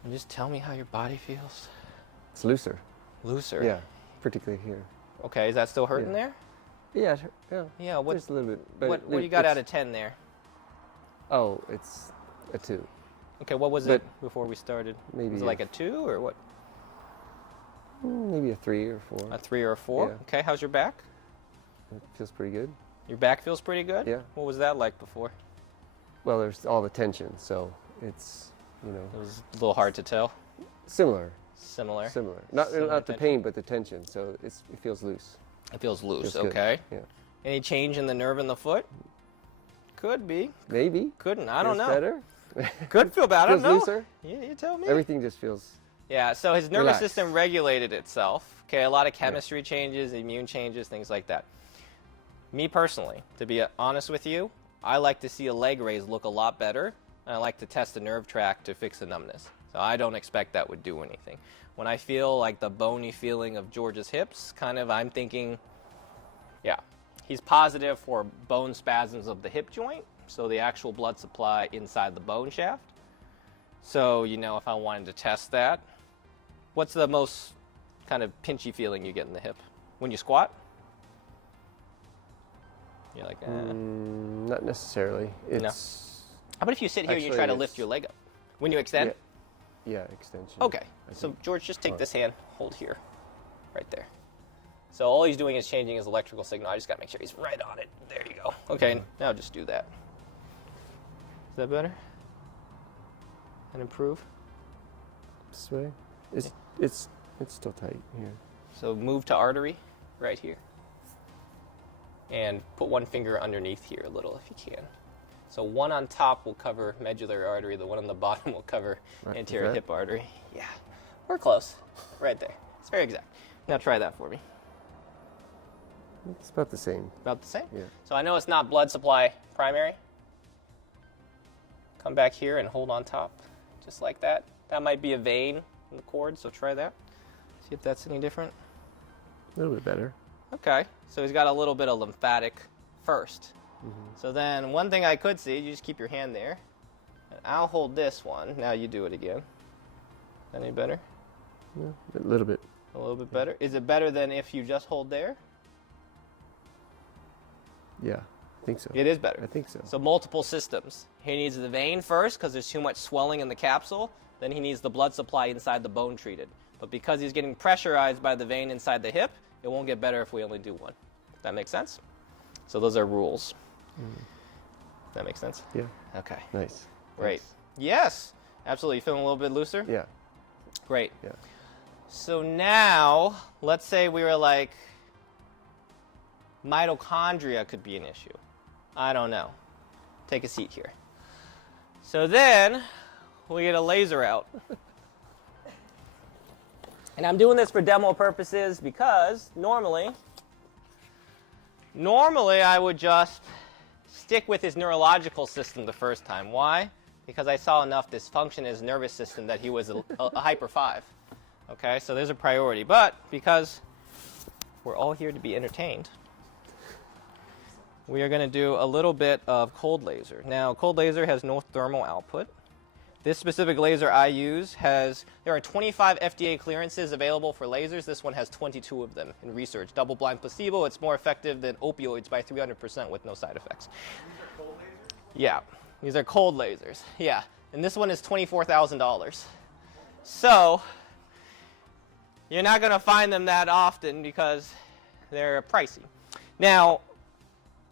and just tell me how your body feels? It's looser. Looser? Yeah, particularly here. Okay, is that still hurting Yeah. there? Yeah, yeah. Yeah, what, Just a little bit. But what do you got out of 10 there? Oh, it's a 2. Okay, what was it before we started? Maybe Was it like a 2 or what? Maybe a 3 or 4. A 3 or a 4? Yeah. Okay, how's your back? It feels pretty good. Your back feels pretty good? Yeah. What was that like before? well, there's all the tension, so it's, you know, It was a little hard to tell. similar. Similar. Similar. Not Similar the tension. pain, but the tension. So it feels loose. It feels loose. Feels good. Okay. Yeah. Any change in the nerve in the foot? Could be. Maybe. Couldn't. I don't Feels know. better. Could feel bad. I Feels don't know. looser. Yeah, you tell me. Everything just feels. Yeah, so his nervous Relax. system regulated itself. Okay, a lot of chemistry changes, immune changes, things like that. Me personally, to be honest with you, I like to see a leg raise look a lot better, and I like to test the nerve tract to fix the numbness. So I don't expect that would do anything. When I feel like the bony feeling of George's hips, kind of I'm thinking, yeah, he's positive for bone spasms of the hip joint, so the actual blood supply inside the bone shaft. So, you know, if I wanted to test that, what's the most kind of pinchy feeling you get in the hip? When you squat? You're like, Not necessarily. It's. How about if you sit here and you try Actually, to lift your leg up? When you extend? Yeah, extension. Okay, I so think. George, just take Alright. this hand, hold here, right there. So all he's doing is changing his electrical signal. I just gotta make sure he's right on it. There you go. Okay, now just do that. Is that better? And improve? This way. It's still tight here. So move to artery, right here. And put one finger underneath here a little if you can. So one on top will cover medullary artery, the one on the bottom will cover Right, anterior is that- hip artery. Yeah, we're close, right there. It's very exact. Now try that for me. It's about the same. About the same? Yeah. So I know it's not blood supply primary. Come back here and hold on top, just like that. That might be a vein in the cord, so try that. See if that's any different. A little bit better. Okay, so he's got a little bit of lymphatic first. So then one thing I could see, you just keep your hand there, and I'll hold this one. Now you do it again. Any better? Yeah, a little bit. A little bit better? Is it better than if you just hold there? Yeah, I think so. It is better. I think so. So multiple systems. He needs the vein first because there's too much swelling in the capsule. Then he needs the blood supply inside the bone treated. But because he's getting pressurized by the vein inside the hip, it won't get better if we only do one. That makes sense? So those are rules. That makes sense? Yeah. Okay. Nice. Great. Nice. Yes. Absolutely. You feeling a little bit looser? Yeah. Great. Yeah. So now, let's say we were like, mitochondria could be an issue. I don't know. Take a seat here. So then, we get a laser out. And I'm doing this for demo purposes because normally I would just stick with his neurological system the first time. Why? Because I saw enough dysfunction in his nervous system that he was a hyper 5. Okay, so there's a priority. But because we're all here to be entertained, we are going to do a little bit of cold laser. Now, cold laser has no thermal output. This specific laser I use there are 25 FDA clearances available for lasers. This one has 22 of them in research. Double-blind placebo, it's more effective than opioids by 300% with no side effects. These are cold lasers? Yeah, these are cold lasers. Yeah, and this one is $24,000. So, you're not going to find them that often because they're pricey. Now,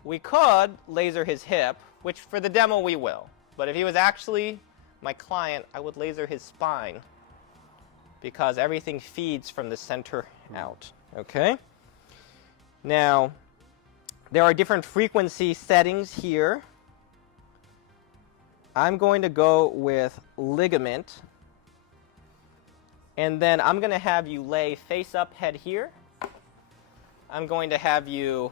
we could laser his hip, which for the demo we will. But if he was actually my client, I would laser his spine because everything feeds from the center out. Okay? Now, there are different frequency settings here. I'm going to go with ligament. And then I'm going to have you lay face up, head here. I'm going to have you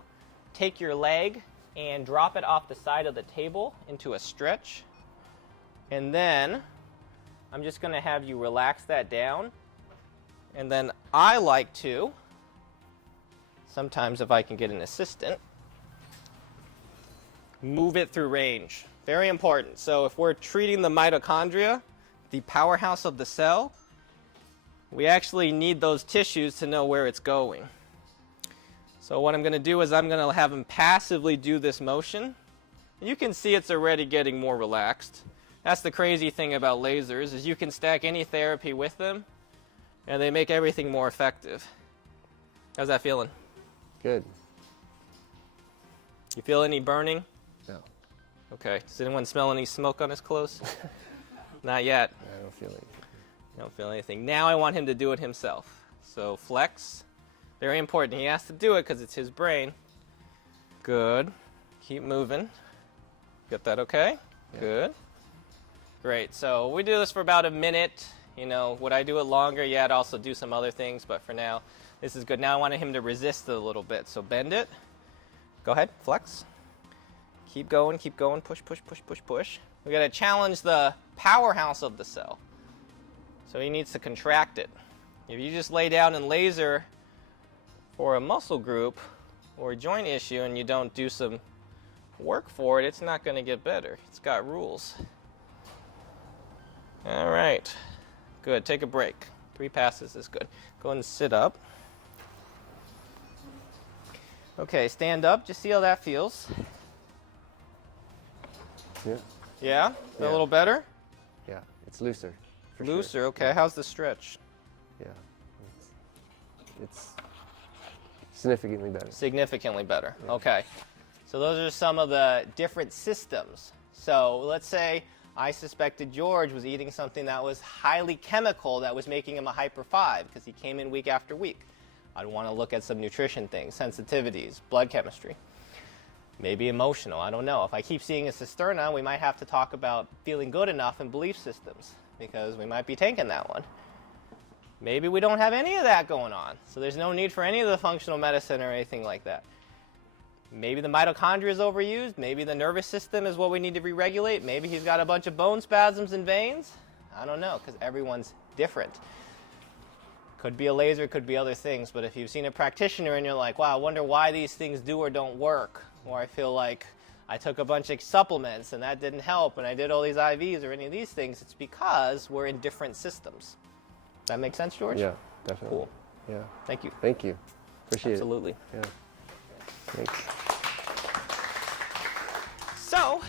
take your leg and drop it off the side of the table into a stretch. And then I'm just going to have you relax that down. And then I like to, sometimes if I can get an assistant, move it through range. Very important. So if we're treating the mitochondria, the powerhouse of the cell, we actually need those tissues to know where it's going. So what I'm going to do is I'm going to have him passively do this motion. And you can see it's already getting more relaxed. That's the crazy thing about lasers, is you can stack any therapy with them, and they make everything more effective. How's that feeling? Good. You feel any burning? No. Okay. Does anyone smell any smoke on his clothes? Not yet. I don't feel anything. I don't feel anything. Now I want him to do it himself. So flex. Very important. He has to do it because it's his brain. Good. Keep moving. Get that okay? Yeah. Good. Great. So we do this for about a minute. You know, would I do it longer? Yeah, I'd also do some other things, but for now, this is good. Now I want him to resist it a little bit. So bend it. Go ahead. Flex. Keep going. Keep going. Push, push, push, push, push. We got to challenge the powerhouse of the cell. So he needs to contract it. If you just lay down and laser for a muscle group or a joint issue and you don't do some work for it, it's not going to get better. It's got rules. All right. Good. Take a break. 3 passes is good. Go ahead and sit up. Okay, stand up. Just see how that feels. Yeah. Yeah? Yeah. A little better? Yeah. It's looser. for Looser. Sure. Okay. How's the stretch? Yeah. It's significantly better. Significantly better. Okay. So those are some of the different systems. So let's say I suspected George was eating something that was highly chemical that was making him a hyper 5 because he came in week after week. I'd want to look at some nutrition things, sensitivities, blood chemistry, maybe emotional. I don't know. If I keep seeing a cisterna, we might have to talk about feeling good enough and belief systems because we might be tanking that one. Maybe we don't have any of that going on, so there's no need for any of the functional medicine or anything like that. Maybe the mitochondria is overused. Maybe the nervous system is what we need to re-regulate. Maybe he's got a bunch of bone spasms and veins. I don't know, because everyone's different. Could be a laser, could be other things, but if you've seen a practitioner and you're like, wow, I wonder why these things do or don't work, or I feel like I took a bunch of supplements and that didn't help, and I did all these IVs or any of these things, it's because we're in different systems. Does that make sense, George? Yeah, definitely. Cool. Yeah. Thank you. Thank you. Appreciate Absolutely. it. Yeah. Thanks. So,